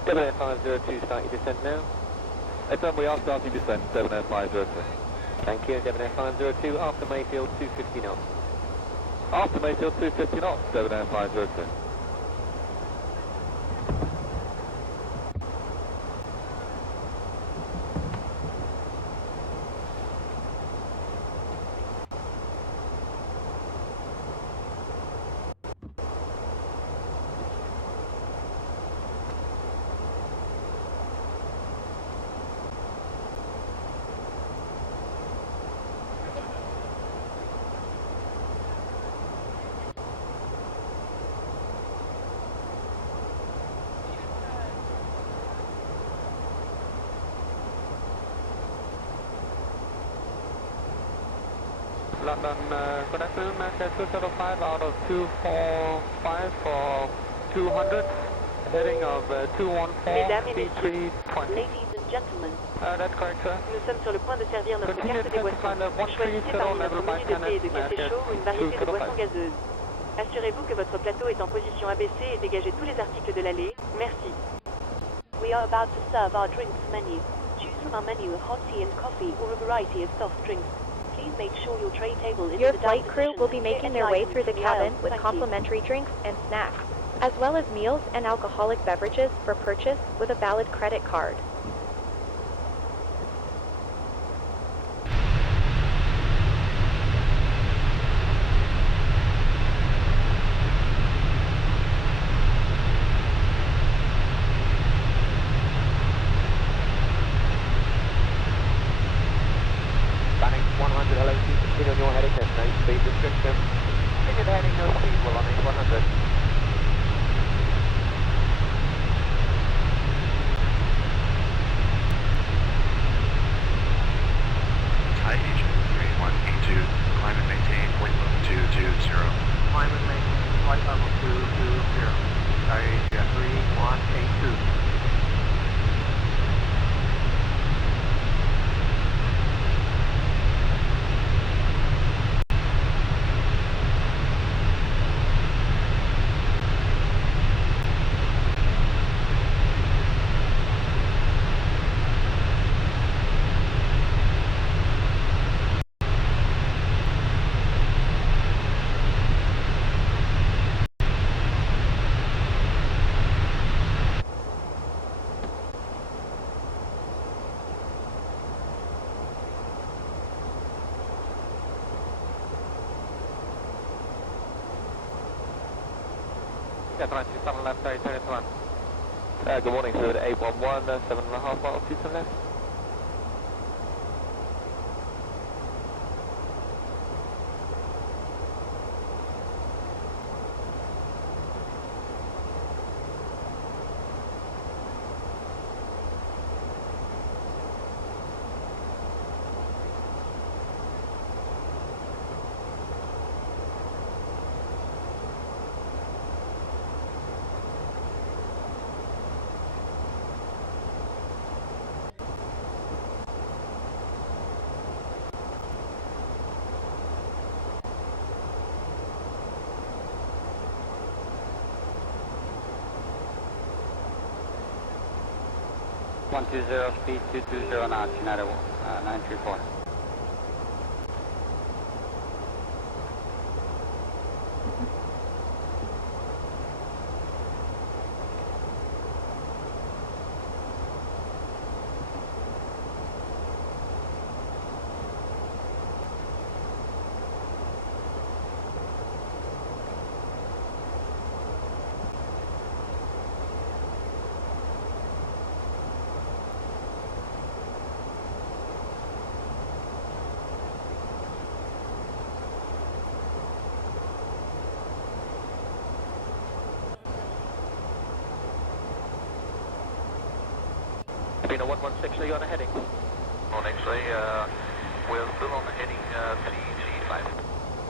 Seven 502, start your descent now. FM, we are starting descent, 70502. Thank you, 70502, after Mayfield, 250 knots. After Mayfield, 250 knots, 70502. London, good afternoon, America 205 out of 245 for 200, heading of 214, Mesdames et speed messieurs, 320. ladies and gentlemen, That's correct, sir. nous sommes sur le point de servir notre Continue carte des boissons. to find a Choisissez parmi notre menu de thé et de café chaud ou une variété de boissons gazeuses. Assurez-vous que votre plateau est en position abaissée et dégagez tous les articles de l'allée. Merci. We are about to serve our drinks menu. Choose from our menu of hot tea and coffee or a variety of soft drinks. Please make sure your tray table is Your in the down flight crew position will be and clear making any their way items through the from the aisle. cabin with Thank you. complimentary drinks and snacks, as well as meals and alcoholic beverages for purchase with a valid credit card. Fenix 100, hello, continue on your heading, there's no speed restriction. Continue the heading, no speed, well, on 100. Thai Asia 3182, climb and maintain wind level 220. Climb and maintain flight level 220. Thai Asia 3182. Yeah, 97 left, 31. Good morning, sir, 811, 7.5 miles, 2 left. One two zero speed 220 knots, United 934. Sabina 116, are you on a heading? Morning, sir. We're still on the heading 335.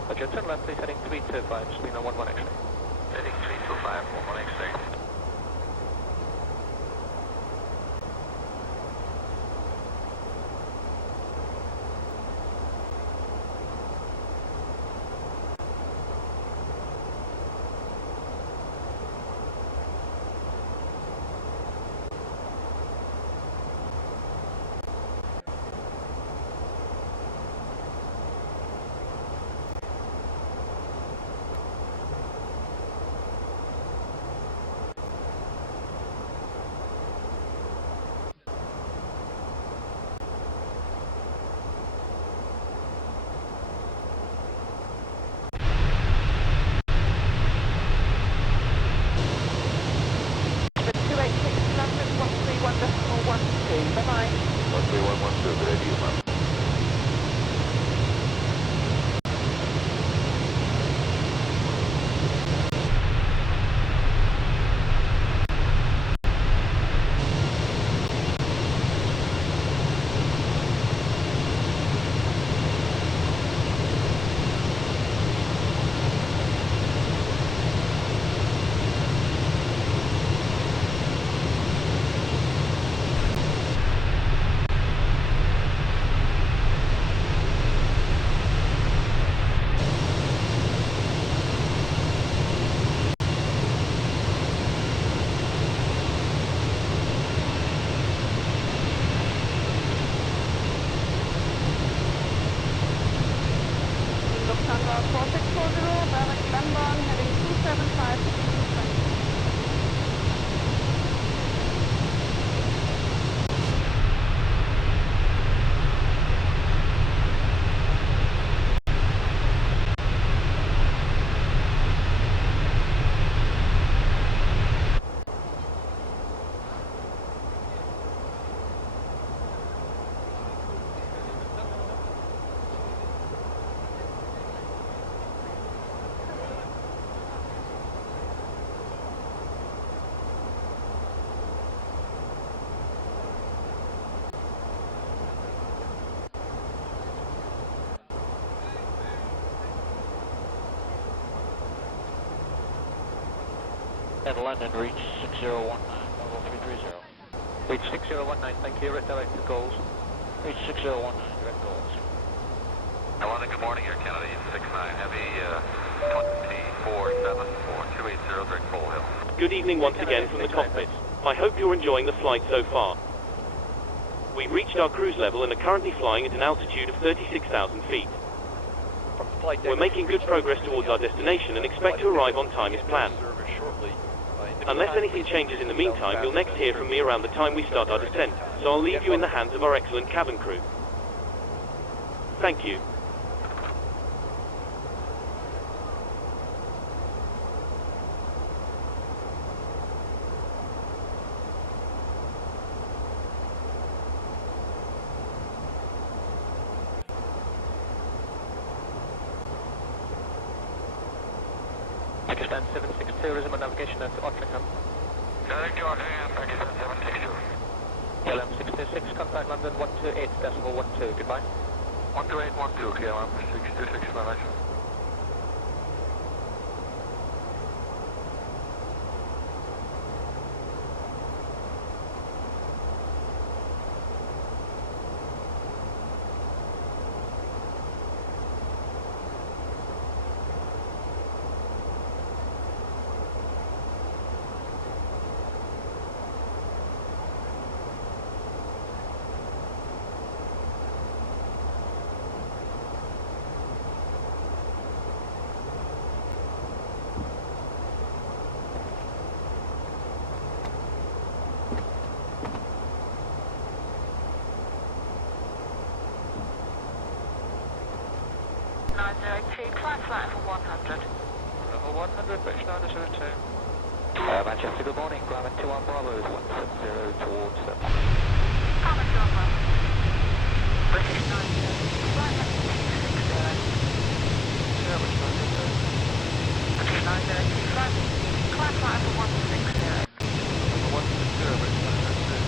Roger, turn left, please, heading 325, Sabina 116. Heading 325, 116. At London, reach 6019, level 330. Reach 6019, thank you, redirect to goals. Reach 6019, direct goals. London, good morning, Air Canada 69 Heavy, 2474 direct Full Hill. Good evening once again from the cockpit. I hope you're enjoying the flight so far. We've reached our cruise level and are currently flying at an altitude of 36,000 feet. We're making good progress towards our destination and expect to arrive on time as planned. Unless anything changes in the meantime, you'll next hear from me around the time we start our descent, so I'll leave you in the hands of our excellent cabin crew. Thank you. Pakistan 762, resume navigation at Ottingham. Direct to Ottingham, Pakistan 762. KLM 626, contact London 128.12, goodbye. 12812, KLM 626, manager. Climb flight for 100. Level 100, British 902. Manchester, good morning. Ground 21 Bravo is 170 towards them. Common Bravo. British 902. Flight at 660. British 902. British 902. Climb flight for 160. Level 160, British 902.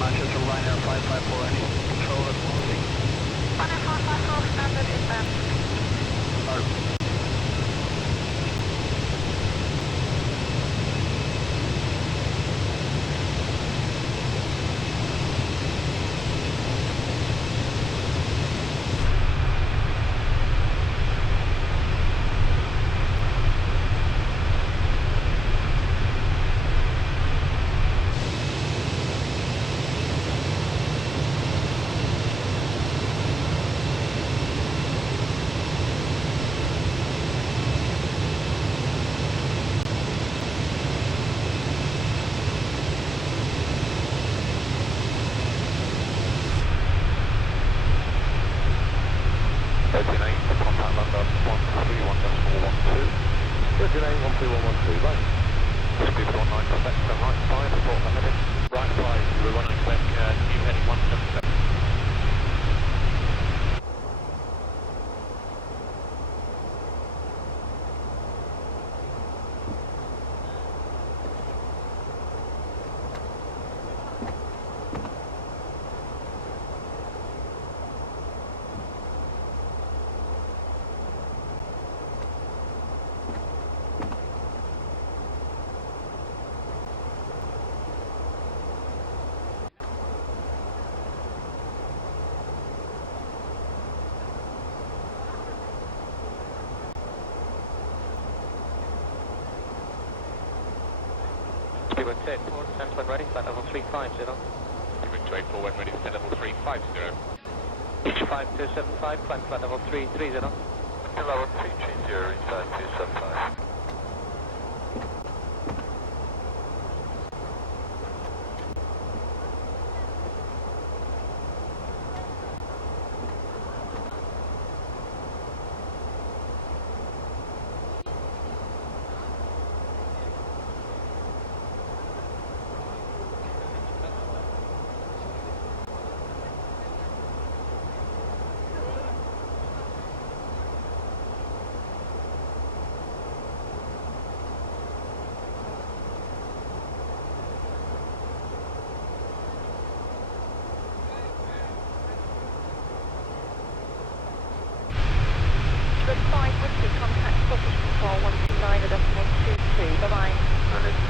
Manchester, Ryanair 554, any control at quality? Ryanair 554, standard inbound. Cuba 10, forward, stands when ready, flight level 350. Cuba 284, when ready, descend level 350. Reach 5275, climb flight level 330. Level 330, reach 5275. Contact Scottish Control 129.22. Bye-bye.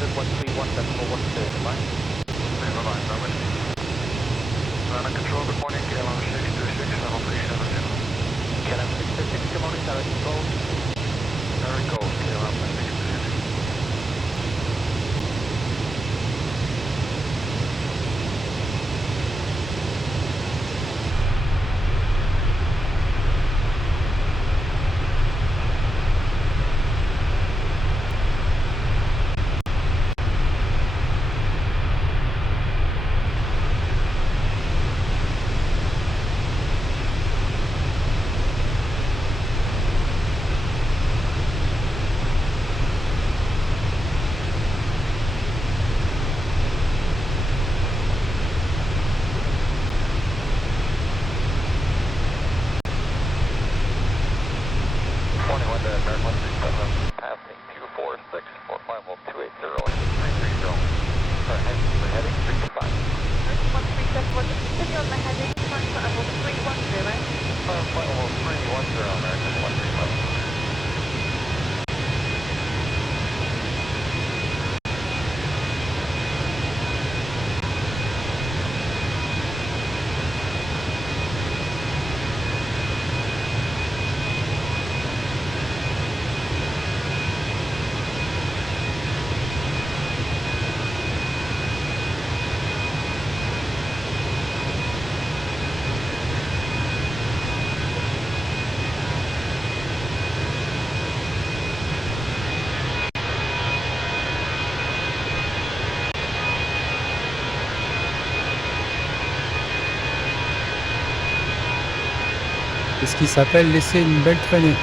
London 131.412, goodbye. Bye-bye, bye-bye. Atlanta Control, good morning, KLM 626, level 370. KLM 626, good morning, direct control. Direct gold, KLM 626. C'est ce qui s'appelle laisser une belle traînée.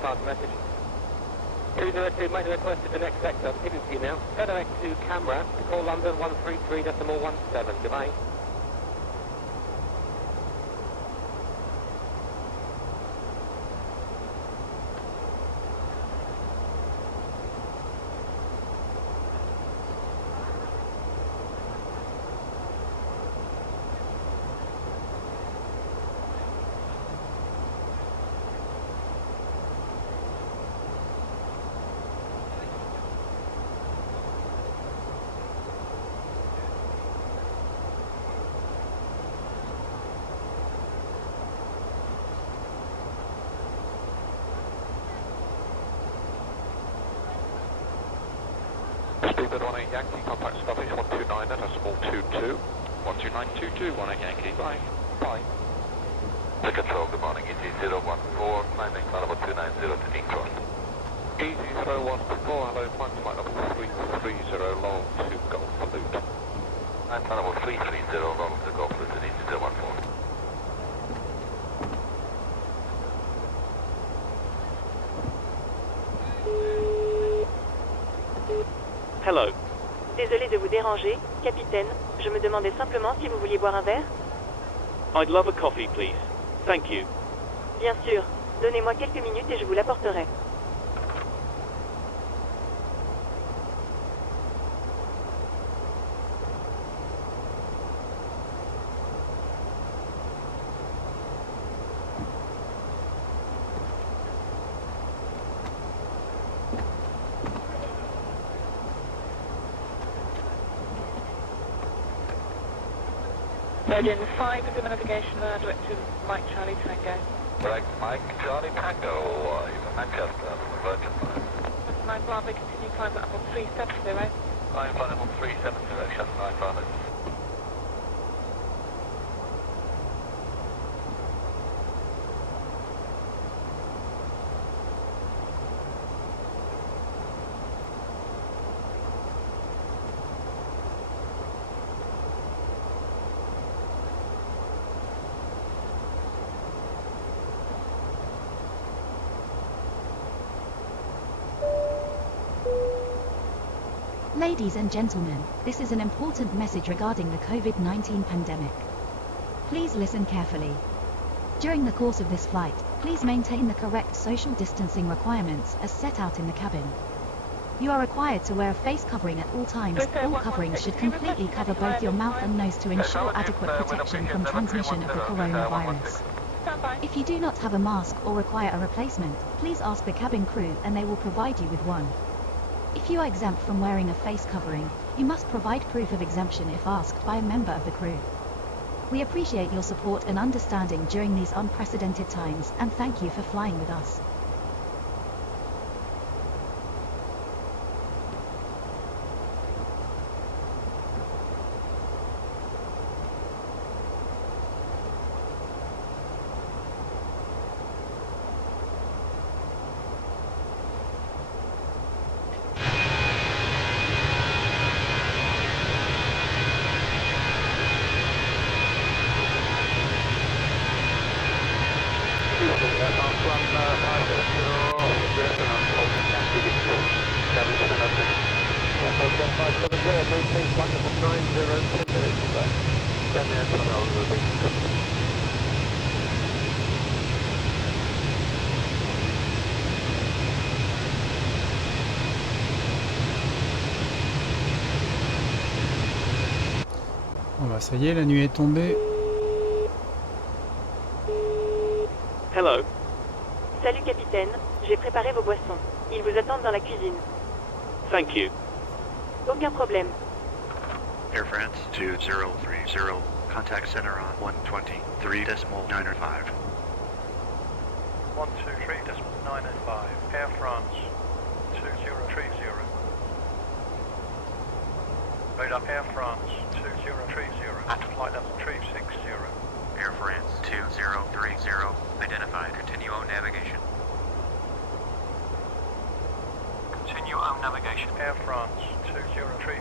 Pass message. 202, made a request to the next sector. Hidden to you now. Go direct to Canberra. Call London 133.17. Goodbye. Speedbird 18 Yankee, contact Scottish 129 at a small 22. 12922, 18 Yankee, bye. Bye. The control, good morning, EG014, climbing flight level 290 to King Cross. EG014, hello, climb flight level 330, long to Golf Flute. Climb flight level 330, long to Golf Flute at EG014. Hello. Désolé de vous déranger, capitaine. Je me demandais simplement si vous vouliez boire un verre. I'd love a coffee, please. Thank you. Bien sûr. Donnez-moi quelques minutes et je vous l'apporterai. Virgin 5 is in the navigation, direct to Mike Charlie Tango. Direct Mike Charlie Tango, you're Manchester, Virgin 5. That's 9 Bravo, continue climb at level 370. Climb level 370, shut 9 Bravo. Ladies and gentlemen, this is an important message regarding the COVID-19 pandemic. Please listen carefully. During the course of this flight, please maintain the correct social distancing requirements as set out in the cabin. You are required to wear a face covering at all times. All coverings should completely cover both your mouth and nose to ensure adequate protection from transmission of the coronavirus. If you do not have a mask or require a replacement, please ask the cabin crew and they will provide you with one. If you are exempt from wearing a face covering, you must provide proof of exemption if asked by a member of the crew. We appreciate your support and understanding during these unprecedented times, and thank you for flying with us. Bon bah ça y est, la nuit est tombée. Hello. Salut capitaine, j'ai préparé vos boissons. Ils vous attendent dans la cuisine. Thank you. Aucun problème. Air France 2030, contact center on 123.905. 123.905, Air France 2030. Right up Air France 2030, at flight level 360. Air France 2030, identified, continue on navigation. Continue on navigation. Air France 2030.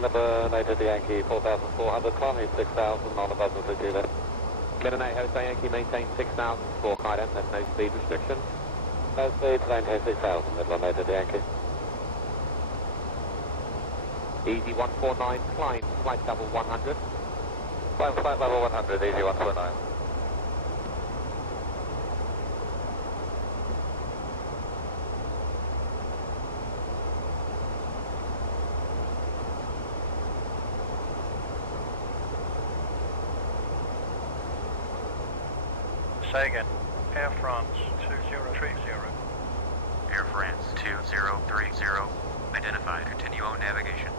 number United Yankee 4400, climbing 6000 on the buzzer to do that. Midnight Hotel Yankee maintain 6000, squawk ident, there's no speed restriction. No speed, maintain 6000, Midland United Yankee. Easy 149, climb, flight level 100. Climb flight level 100, easy 149. Say again. Air France 2030. Air France 2030. Identified. Continue on navigation.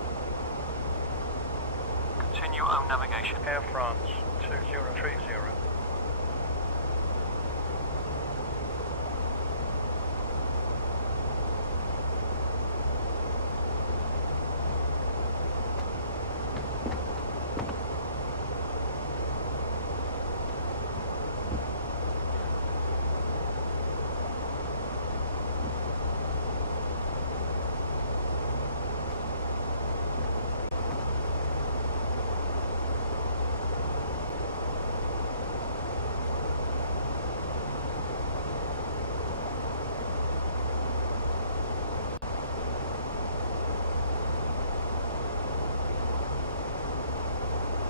Continue on navigation. Air France 2030.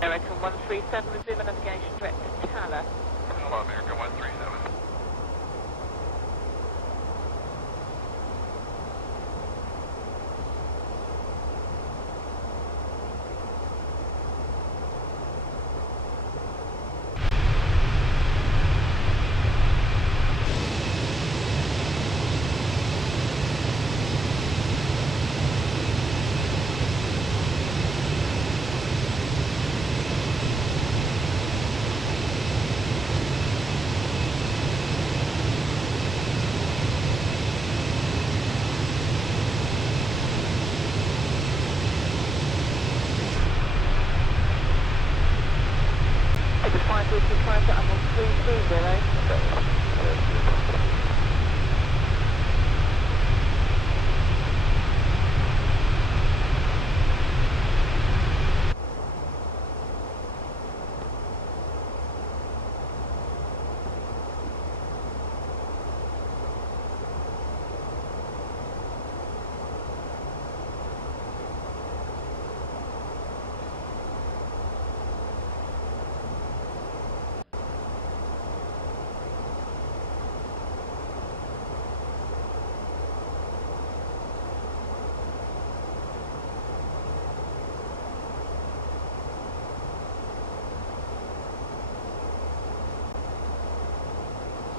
American 137, resume navigation direct to Tala. Hello, American 137.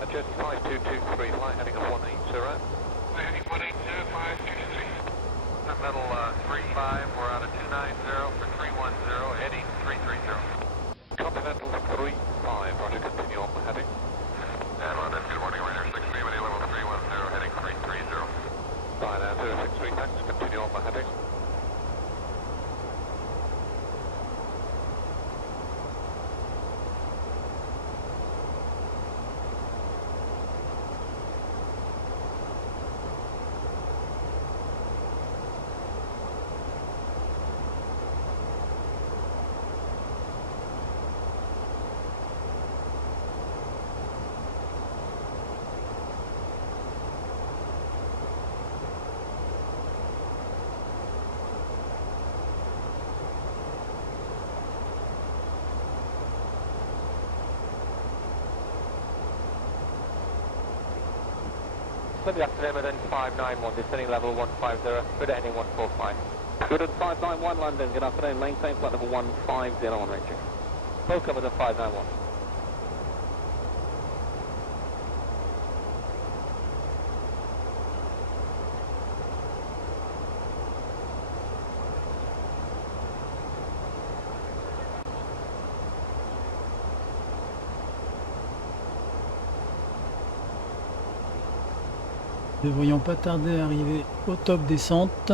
Jersey 5223, flight heading of 18 Surat. Heading 180, 523. Metal 35, we're out of 290 for 310, heading 330. Continental 35, roger, continue on the heading. And London, good morning, Ryder 63, with level 310, heading 330. Fine, 063, thanks, continue on the heading. Good afternoon, then 591, descending level 150, good heading 145. Good at 591 London, good afternoon, maintain flight level 150 on reaching. Full cover to 591. Ne devrions pas tarder à arriver au top descente.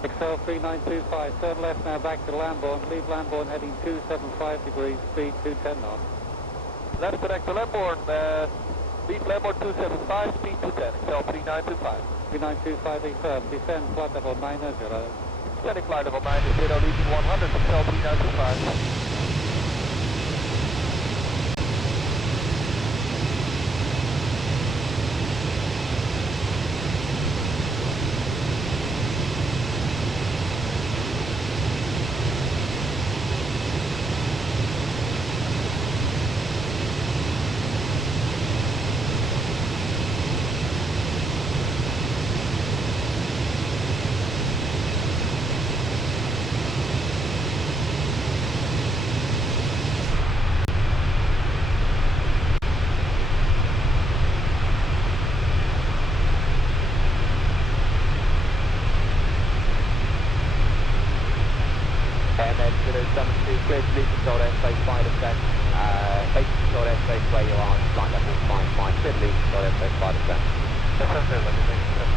XL 3925, turn left now back to Lambourne, leave Lambourne heading 275 degrees, speed 210 knots. Left direct to Lambourne, leave Lambourne 275, speed 210, XL 3925. 3925 confirmed, descend flight level 90. Descending flight level 90, leaving 100, XL 3925. And then 072, clear to leave control airspace, fire descent, base control airspace where you are, flight level 55, clear to leave control airspace, fire descent. That's it, let me make it.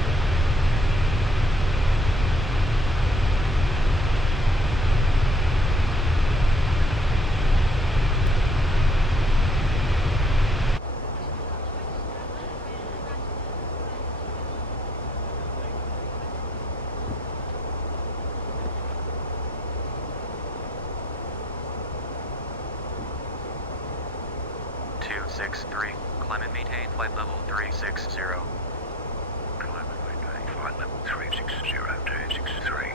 Climb and maintain flight level 360. Climb and maintain flight level 360, 263.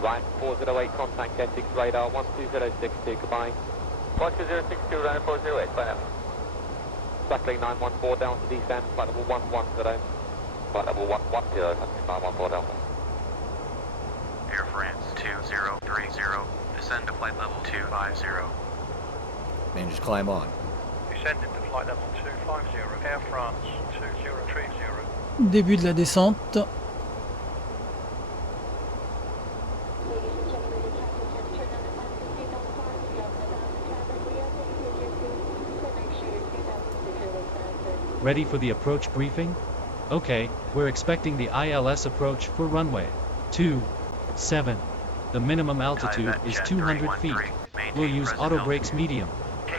Right, 408 contact Essex radar 12062, goodbye. 12062, running 408, sign up. Backling 914 down to descend, flight level 110. Flight level 110, 914 Delta. Air France 2030, descend to flight level 250. Managed climb on. Descending to flight level 250, Air France 2030. Début de la descente. Ready for the approach briefing? Okay, we're expecting the ILS approach for runway 27. The minimum altitude is 200 feet. We'll use auto brakes medium.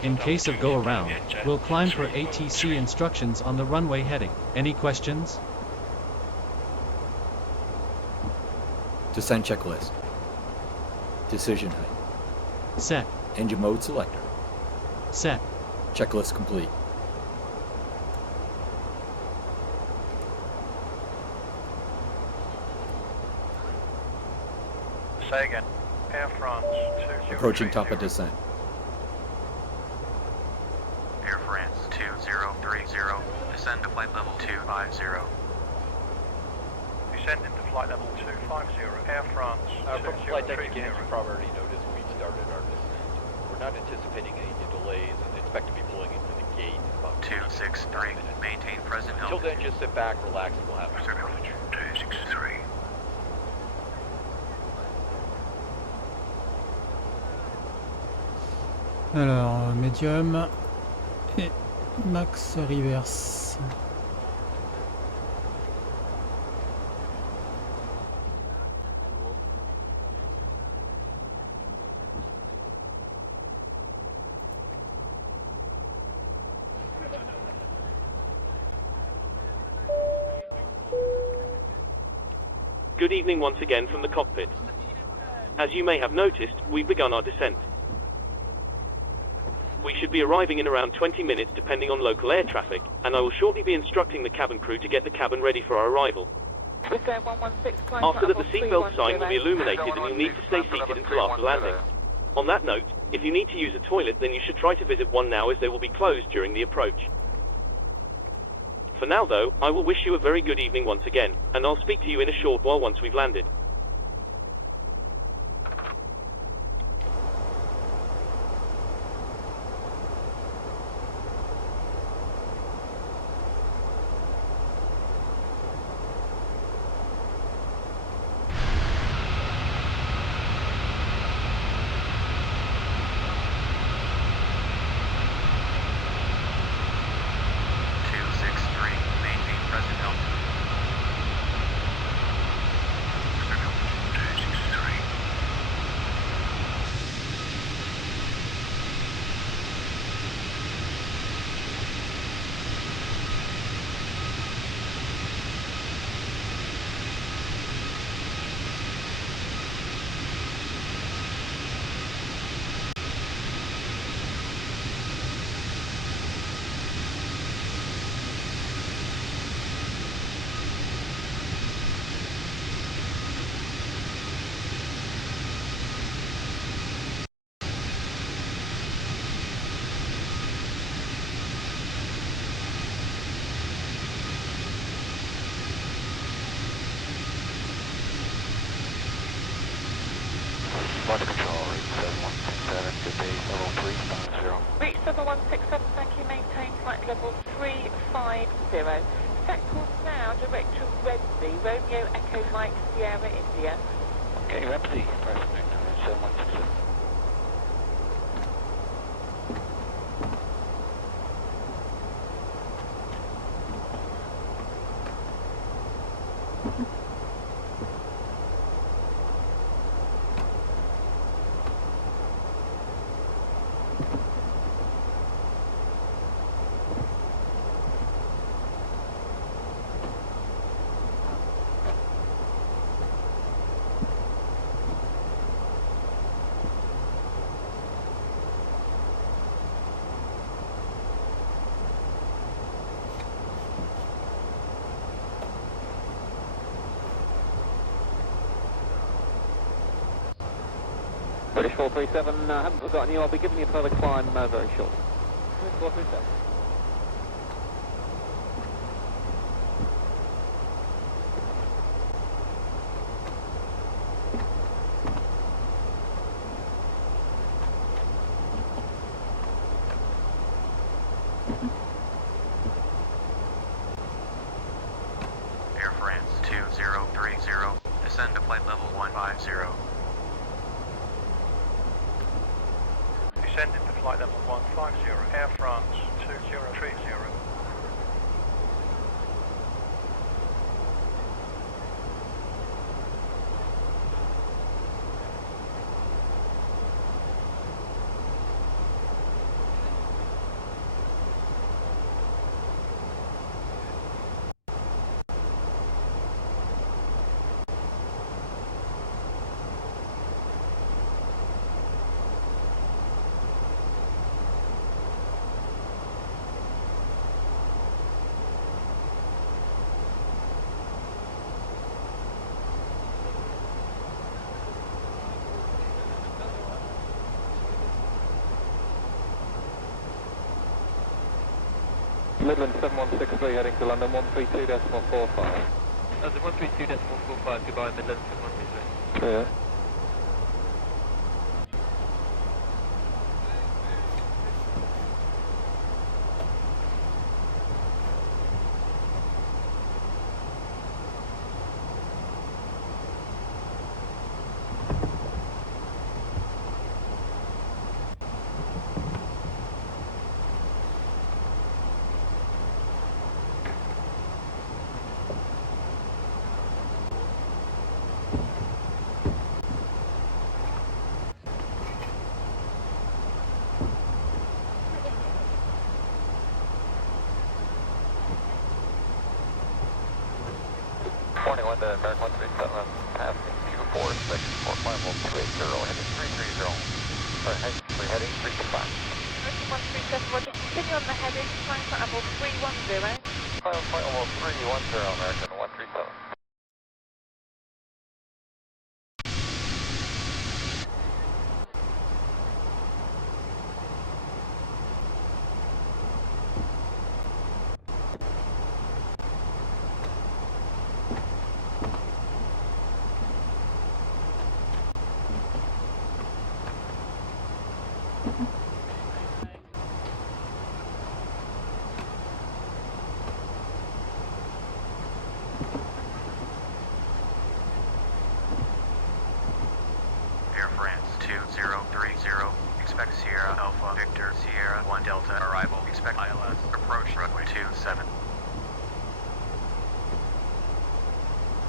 In case of go around, we'll climb per ATC instructions on the runway heading. Any questions? Descent checklist. Decision height. Set. Engine mode selector. Set. Checklist complete. Say again. Air France 2030. Approaching top of descent. Air France 2030, descend to flight level 250. Descending to flight level 250, Air France From flight deck 2030. again, you probably already noticed we've started our descent. We're not anticipating any new delays and expect to be pulling into the gate in about 263, maintain present Until altitude. then, just sit back, relax, and we'll have it. 263. Alors, médium et max reverse. Good evening once again from the cockpit. As you may have noticed, we've begun our descent. We should be arriving in around 20 minutes depending on local air traffic, and I will shortly be instructing the cabin crew to get the cabin ready for our arrival. After that, the seatbelt sign will be illuminated and you'll need to stay seated until after landing. On that note, if you need to use a toilet, then you should try to visit one now as they will be closed during the approach. For now though, I will wish you a very good evening once again, and I'll speak to you in a short while once we've landed. Flight control, reach 7167, good day, level 350. Reach 7167, thank you, maintain flight level 350. Set course now, direct to Vtsb, Romeo Echo Mike Sierra India. Okay, Vtsb, perfect, 7167. British 437, haven't forgotten you, I'll be giving you further climb very shortly. 437. Air France 2030, descend to flight level 150. Descending to flight level 150, Air France 2030. Midland 7163 heading to London 132.45. That's 132.45, goodbye Midland 7163. Yeah. Morning, one to American 137, passing Q4, expected 450, heading 330. Sorry, we're heading 325. American 137, Roger, continue on the heading, flying for level 310. Flight level 310, American 137. expect Sierra Alpha Victor Sierra 1 Delta arrival, expect ILS, approach runway 27.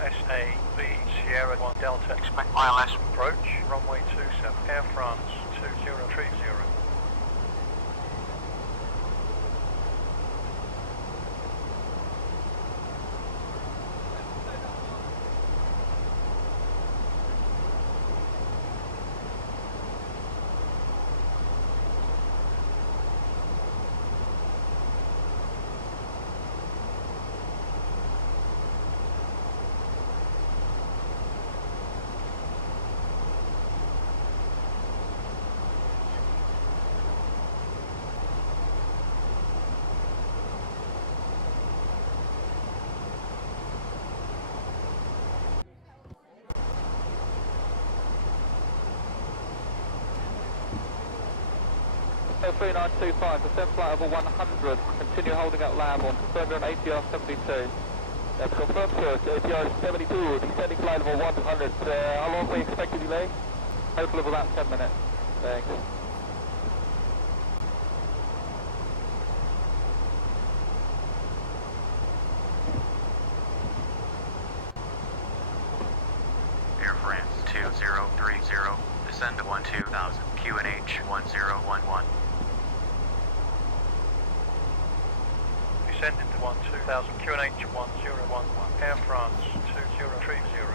SAV Sierra 1 Delta, expect ILS, approach runway 27, Air France 2030. So 3925, descend flight over 100, continue holding up land on, confirm you're on ATR 72. That's confirmed, sir, ATR 72, descending flight level 100. How long we expect to delay? Total of about 10 minutes. Thanks. Air France 2030, descend to 12000, QNH 1011. Descend into 12000, QNH 1011, Air France 2030.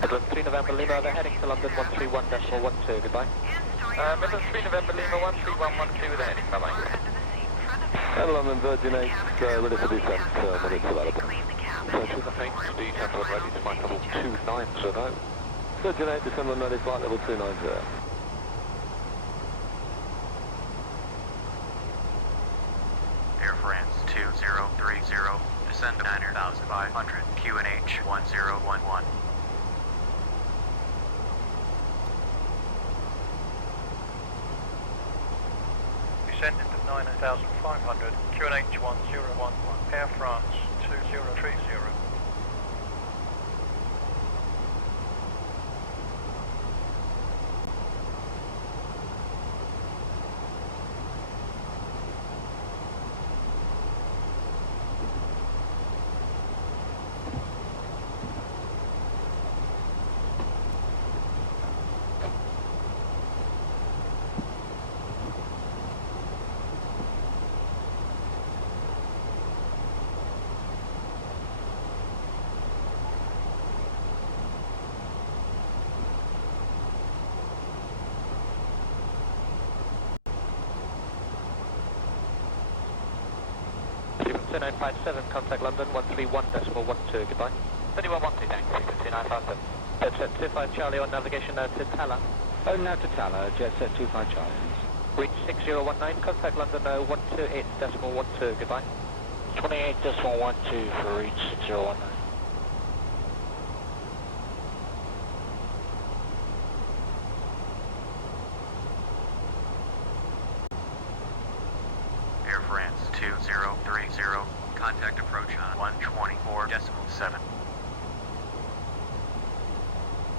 Midland 3 November Lima, they're heading to London 131.12, goodbye. Midland 3 November Lima 13112, they're heading, bye bye. London Virgin 8, ready for descent, when it's available. Virgin 8, descent on ready to flight level 290. Virgin 8, descend on ready flight level 290. Air France 2030, descend to 9500, QNH 1011. Descend into 9500, QNH 1011, Air France 2030. Stephen 2957, contact London 131.12, goodbye. 3112, thanks, frequency 957. Jet set 25 Charlie on navigation now to Tala. Oh, now to Tala, jet set 25 Charlie. Reach 6019, contact London 128.12, goodbye. 28.12 for reach 6019. Air France 2030, contact approach on 124.7.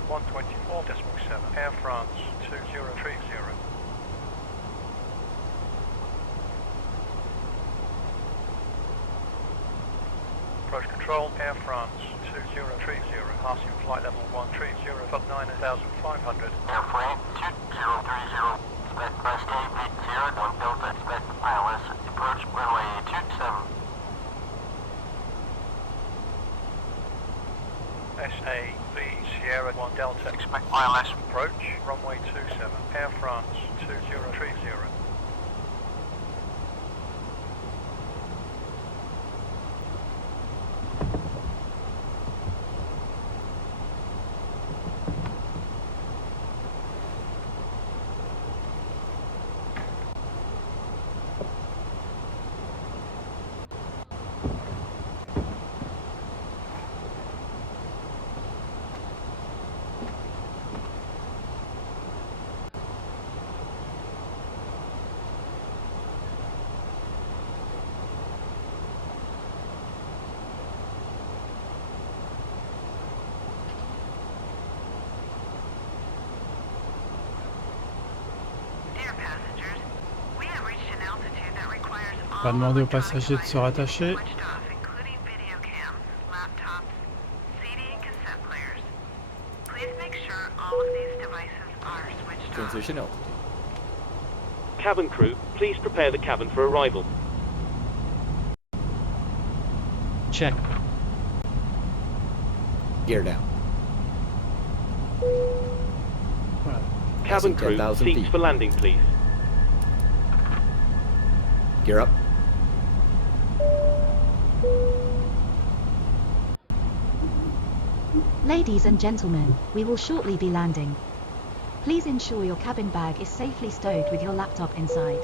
124.7, Air France 2030. Approach control, Air France 2030, passing flight level 130, up 9,500. Air France 2030, expect SAV Sierra 1 Delta, expect ILS, approach runway 27. SAV Sierra 1 Delta, expect ILS, approach runway 27, Air France 2030. On va demander aux passagers de se rattacher. Transition altitude. Cabin crew, please prepare the cabin for arrival. Check. Gear down. Voilà. Cabin crew, 10,000 seats feet. for landing, please. Gear up. Ladies and gentlemen, we will shortly be landing. Please ensure your cabin bag is safely stowed with your laptop inside.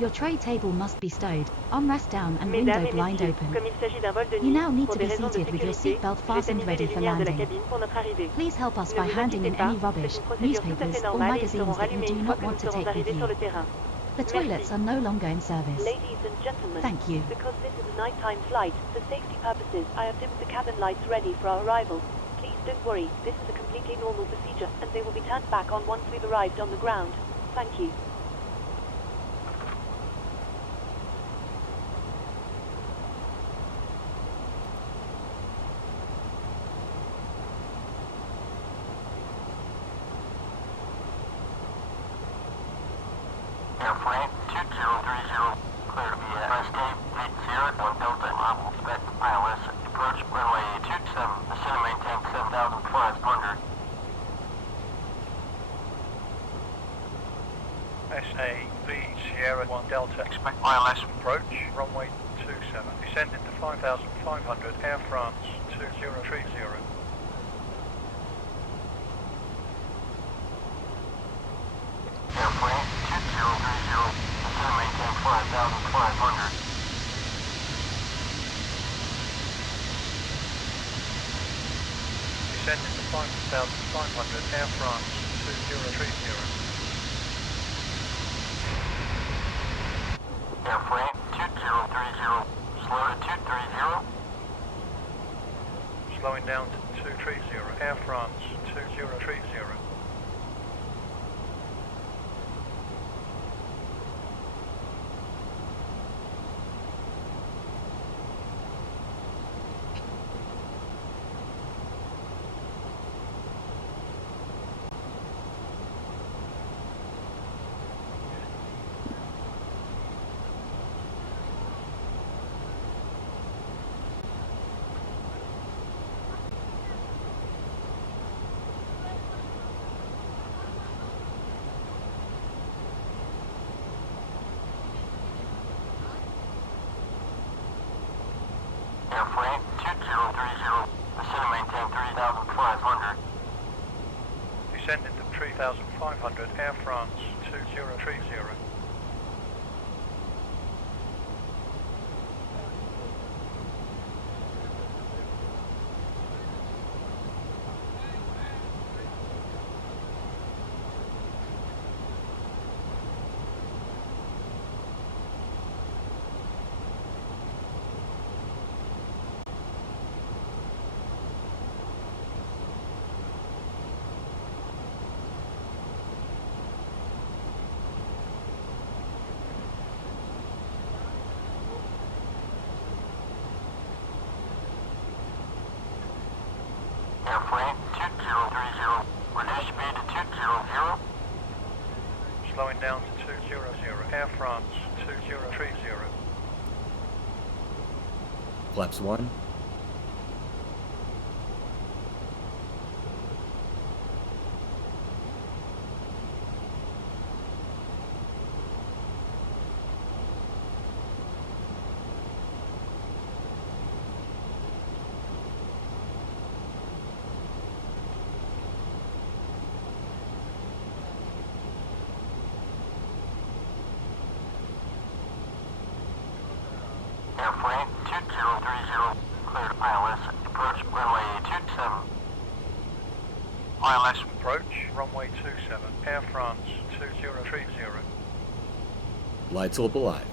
Your tray table must be stowed, armrest down and Mesdames window et blind messieurs, open. comme il s'agit d'un vol de You nuit, now need pour to des be raisons de seated with your sécurité, seatbelt je vais fastened atténuer ready les for lumières de la landing. cabine pour notre arrivée. Please help us Ne by vous handing inquiétez in pas, any c'est rubbish, une procédure tout à newspapers fait or normale et ils seront magazines that you rallumés do une fois not que want nous to serons take with arrivés sur le you. terrain. The toilets are no longer in service. Ladies and gentlemen, Thank you. because this is a nighttime flight, for safety purposes, I have dimmed the cabin lights ready for our arrival. Please don't worry, this is a completely normal procedure, and they will be turned back on once we've arrived on the ground. Thank you. Airplane 2030, clear to be escape, Fleet Sierra, 1 Delta, level, expect ILS, approach runway 27, ascend and maintain 7,500. SAV Sierra 1 Delta, expect ILS approach, runway 27, descend into 5,500, Air France 2030. Airplane 2030, ascend and maintain 5,500. Descend into 5,500, Air France 2030. Airplane 2030, slow to 230. Slowing down to 230, Air France 2030. Airplane 2030, ascend and maintain 3,500. Descend into 3,500, Air France 2030. Airplane 2030, reduce speed to 200. Slowing down to 200, Air France 2030. Flaps 1. Airplane 2030, clear to ILS, approach runway 27. ILS approach, runway 27, Air France 2030. Lights up alive.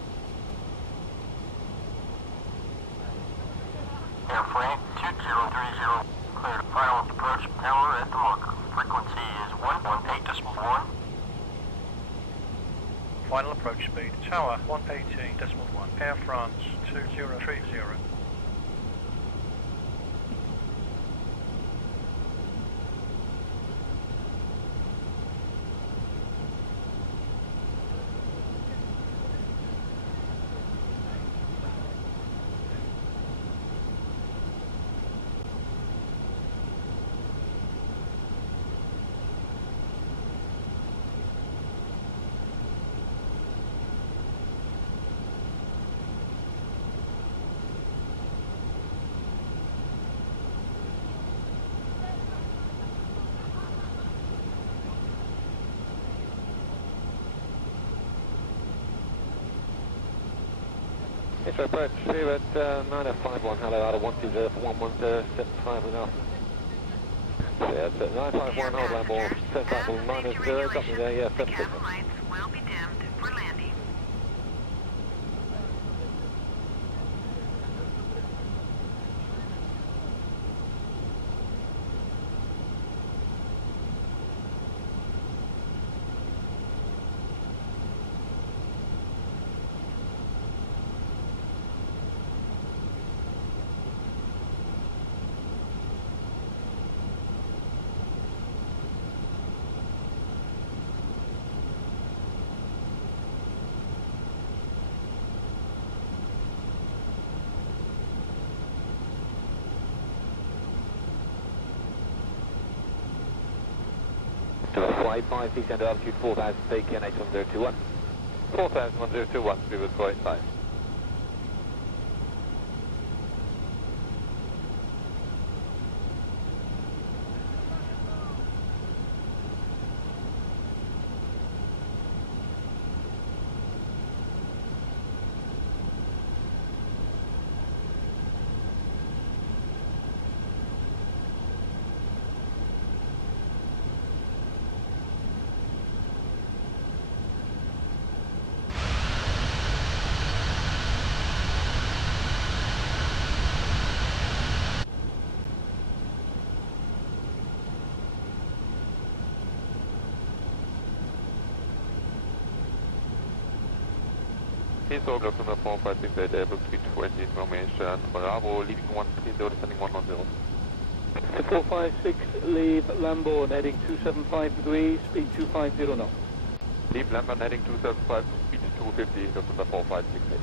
Airplane 2030, clear to final approach tower at the marker. Frequency is 118.1. Final approach speed, tower 118.1, Air France 2030. It's approach Surat 9051, hello, out of 120 for 11075 without. So yeah, it's 951, hold line ball, 10 got me there, yeah, 76. Will be dimmed for landing. Flight 5, descend to altitude 4000 feet, KNH 1021. 4000 1021, we will flight 5. He's all got on the 456 able 320 information. Bravo, leaving 130, descending 110. 456, leave Lambourne heading 275 degrees, speed 250 knots. Leave Lambourne heading 275, speed 250, got on the 4568.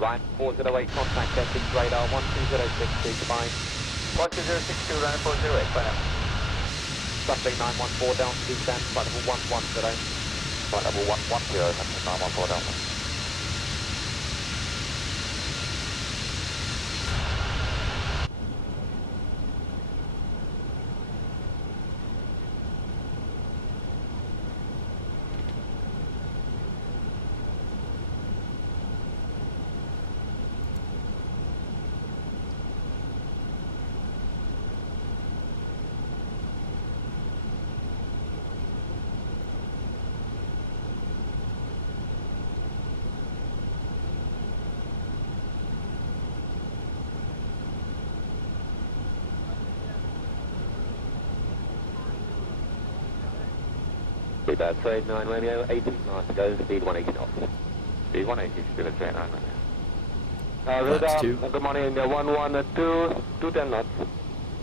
Ryan 408, contact testing, radar 1206, fine. 12062, Ryan 408, by now. Suspect 914 down, descent, flight level 110. Flight level 110, 914 down. Bad trade 9 Romeo, 18 knots to go, speed 180 knots. Speed 180, still at trade 9 Romeo. Flaps 2. Good morning, India 112, 210 knots.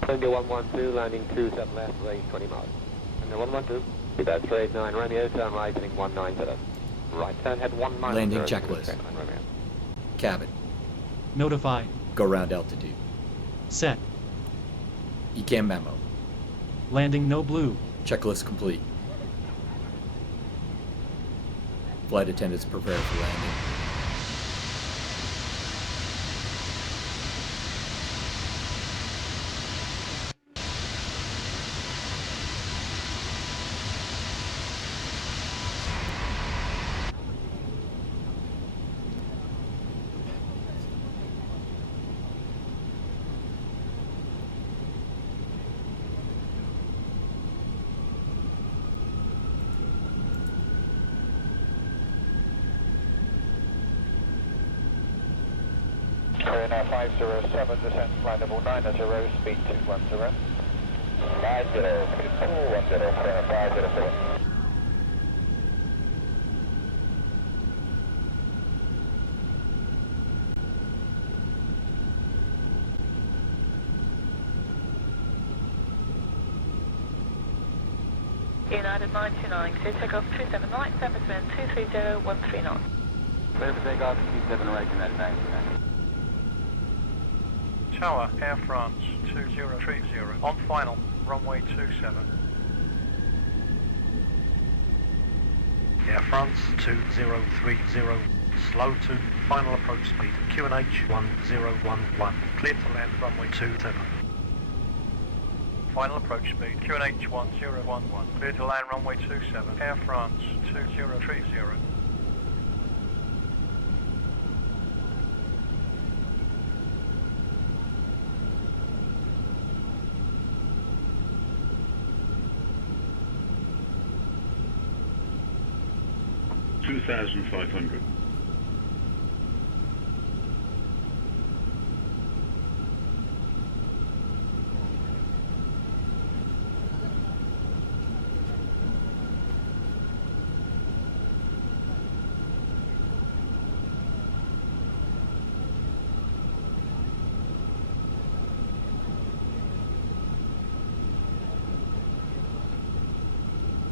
India 112, landing 27 left, range 20 miles. India 112, bad trade 9 Romeo, turn right, heading 190. Right turn, head 190. Landing checklist. Cabin. Notify. Go round altitude. Set. ECAM memo. Landing no blue. Checklist complete. Flight attendants prepare for landing. Korea 507, descent flight level 90, speed 210. 50, speed 210, Korea 507. United 929, clear takeoff 27 right, 230, 13 knots. Clear for takeoff, 27 right, United 929. Tower, Air France 2030, on final, runway 27. Air France 2030, slow to final approach speed, QNH 1011, clear to land runway 27. Final approach speed, QNH 1011, clear to land runway 27, Air France 2030. 2,500.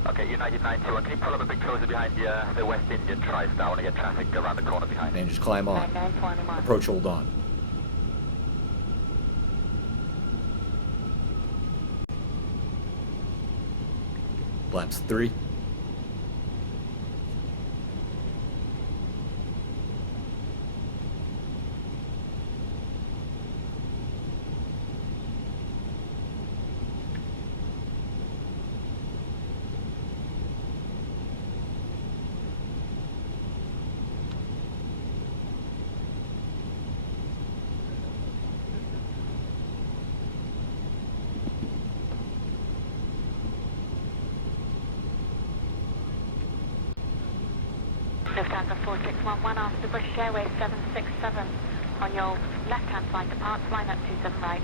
Okay, United 91, can you pull up a bit closer behind the West Indian TriStar? I want to get traffic around the corner behind. And just climb on. Approach hold on. Flaps 3. Lufthansa 4611 after British Airways 767. On your left-hand side departs, line up 27 right.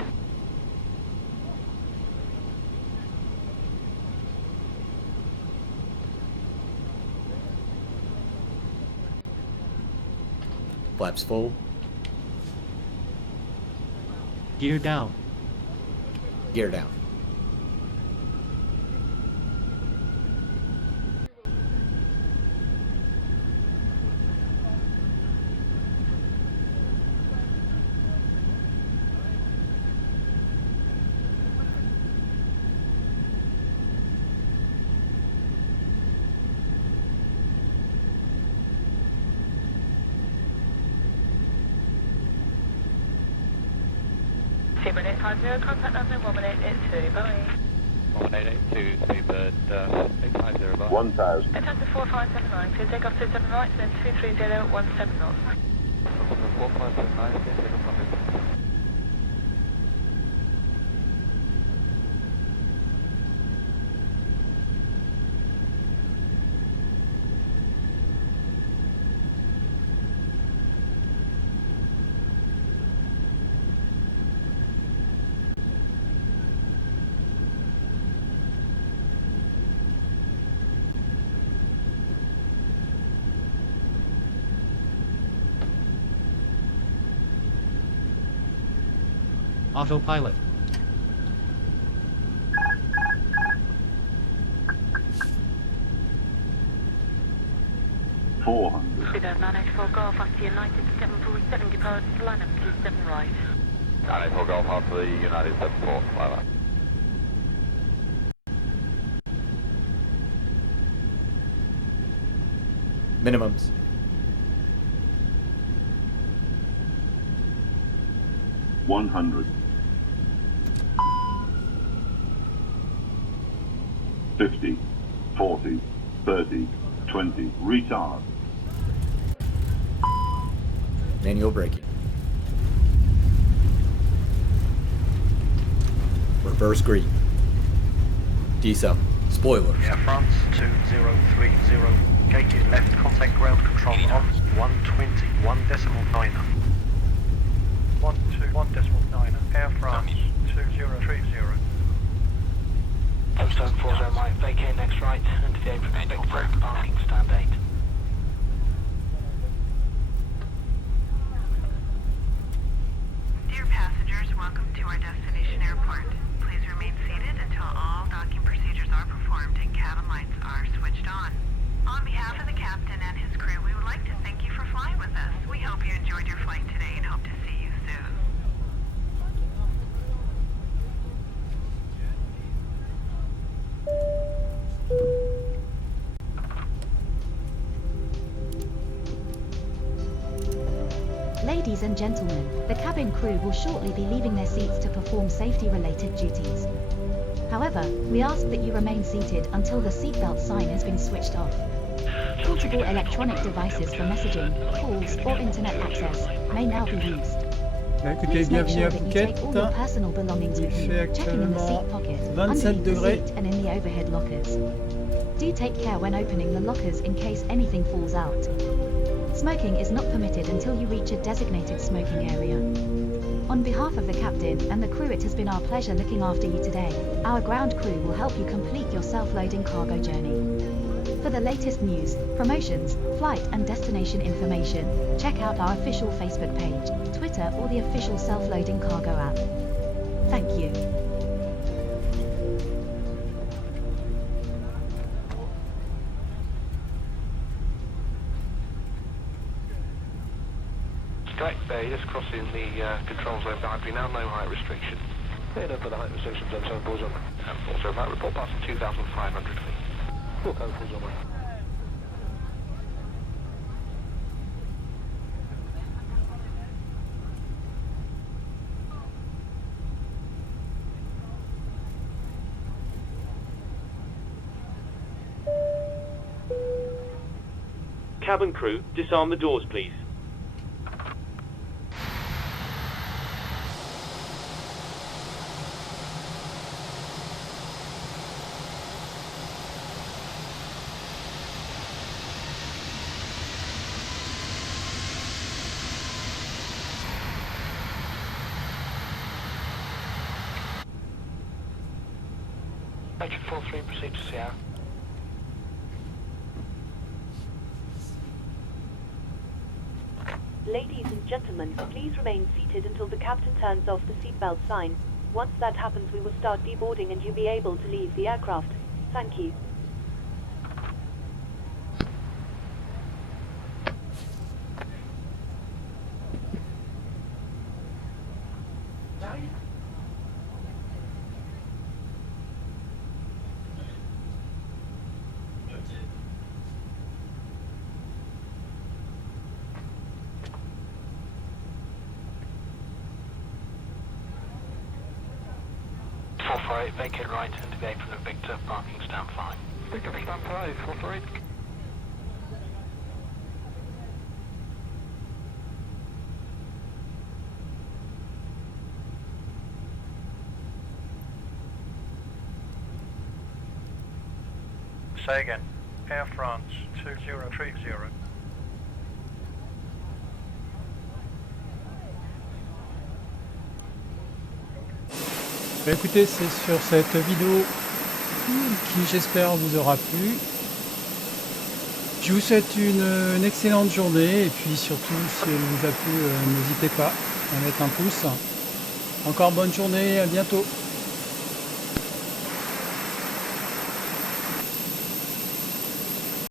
Flaps full. Gear down. Gear down. Seabird 850, contact us in 1882, bye. 1882, Seabird 850, bye. 1,000. Lufthansa 4579, clear takeoff 27 right, then 23017 knots. 4579, clear takeoff on this. Autopilot. Speedo 984 Golf after United 747 departs, line up 27 right. 984 Golf after the United 74, like that. Minimums. $100. 50, 40, 30, 20, retard. Manual braking. Reverse green. Decel. Spoiler. Air France 2030. Gated left, contact ground control on 120, 1.9. 121.9. Air France 2030. Postcode 40 Mike, vacate next right, and to the apron Victor, parking stand 8. Dear passengers, welcome to our destination airport. Please remain seated until all docking procedures are performed and cabin lights are switched on. On behalf of the captain and his crew, we would like to thank you for flying with us. We hope you enjoyed your flight today and hope to see you soon. Ladies and gentlemen, the cabin crew will shortly be leaving their seats to perform safety-related duties. However, we ask that you remain seated until the seatbelt sign has been switched off. Portable electronic devices for messaging, calls, or internet access may now be used. Écoutez, Please make bienvenue sure à that you Phuket. take all your personal belongings Il with you, fait checking in the seat actuellement pocket, 27 underneath the degrés. seat and in the overhead lockers. Do take care when opening the lockers in case anything falls out. Smoking is not permitted until you reach a designated smoking area. On behalf of the captain and the crew, it has been our pleasure looking after you today. Our ground crew will help you complete your self-loading cargo journey. For the latest news, promotions, flight and destination information, check out our official Facebook page, Twitter or the official self-loading cargo app. Thank you. Correct, you're just crossing the control zone boundary now, no height restriction. Head up for the height restriction zone, 7 4 zone. And 4 zone, right, report past 2,500 feet. 4 zone, 4 zone. Cabin crew, disarm the doors, please. Major 43, proceed to Sierra. Ladies and gentlemen, please remain seated until the captain turns off the seatbelt sign. Once that happens, we will start deboarding and you'll be able to leave the aircraft. Thank you. Vacate right into the apron of Victor, parking stand 5. Victor, stand 5, 448. Say again. Air France 2030. Bah écoutez, c'est sur cette vidéo qui, j'espère, vous aura plu. Je vous souhaite une excellente journée et puis surtout, si elle vous a plu, n'hésitez pas à mettre un pouce. Encore bonne journée, à bientôt.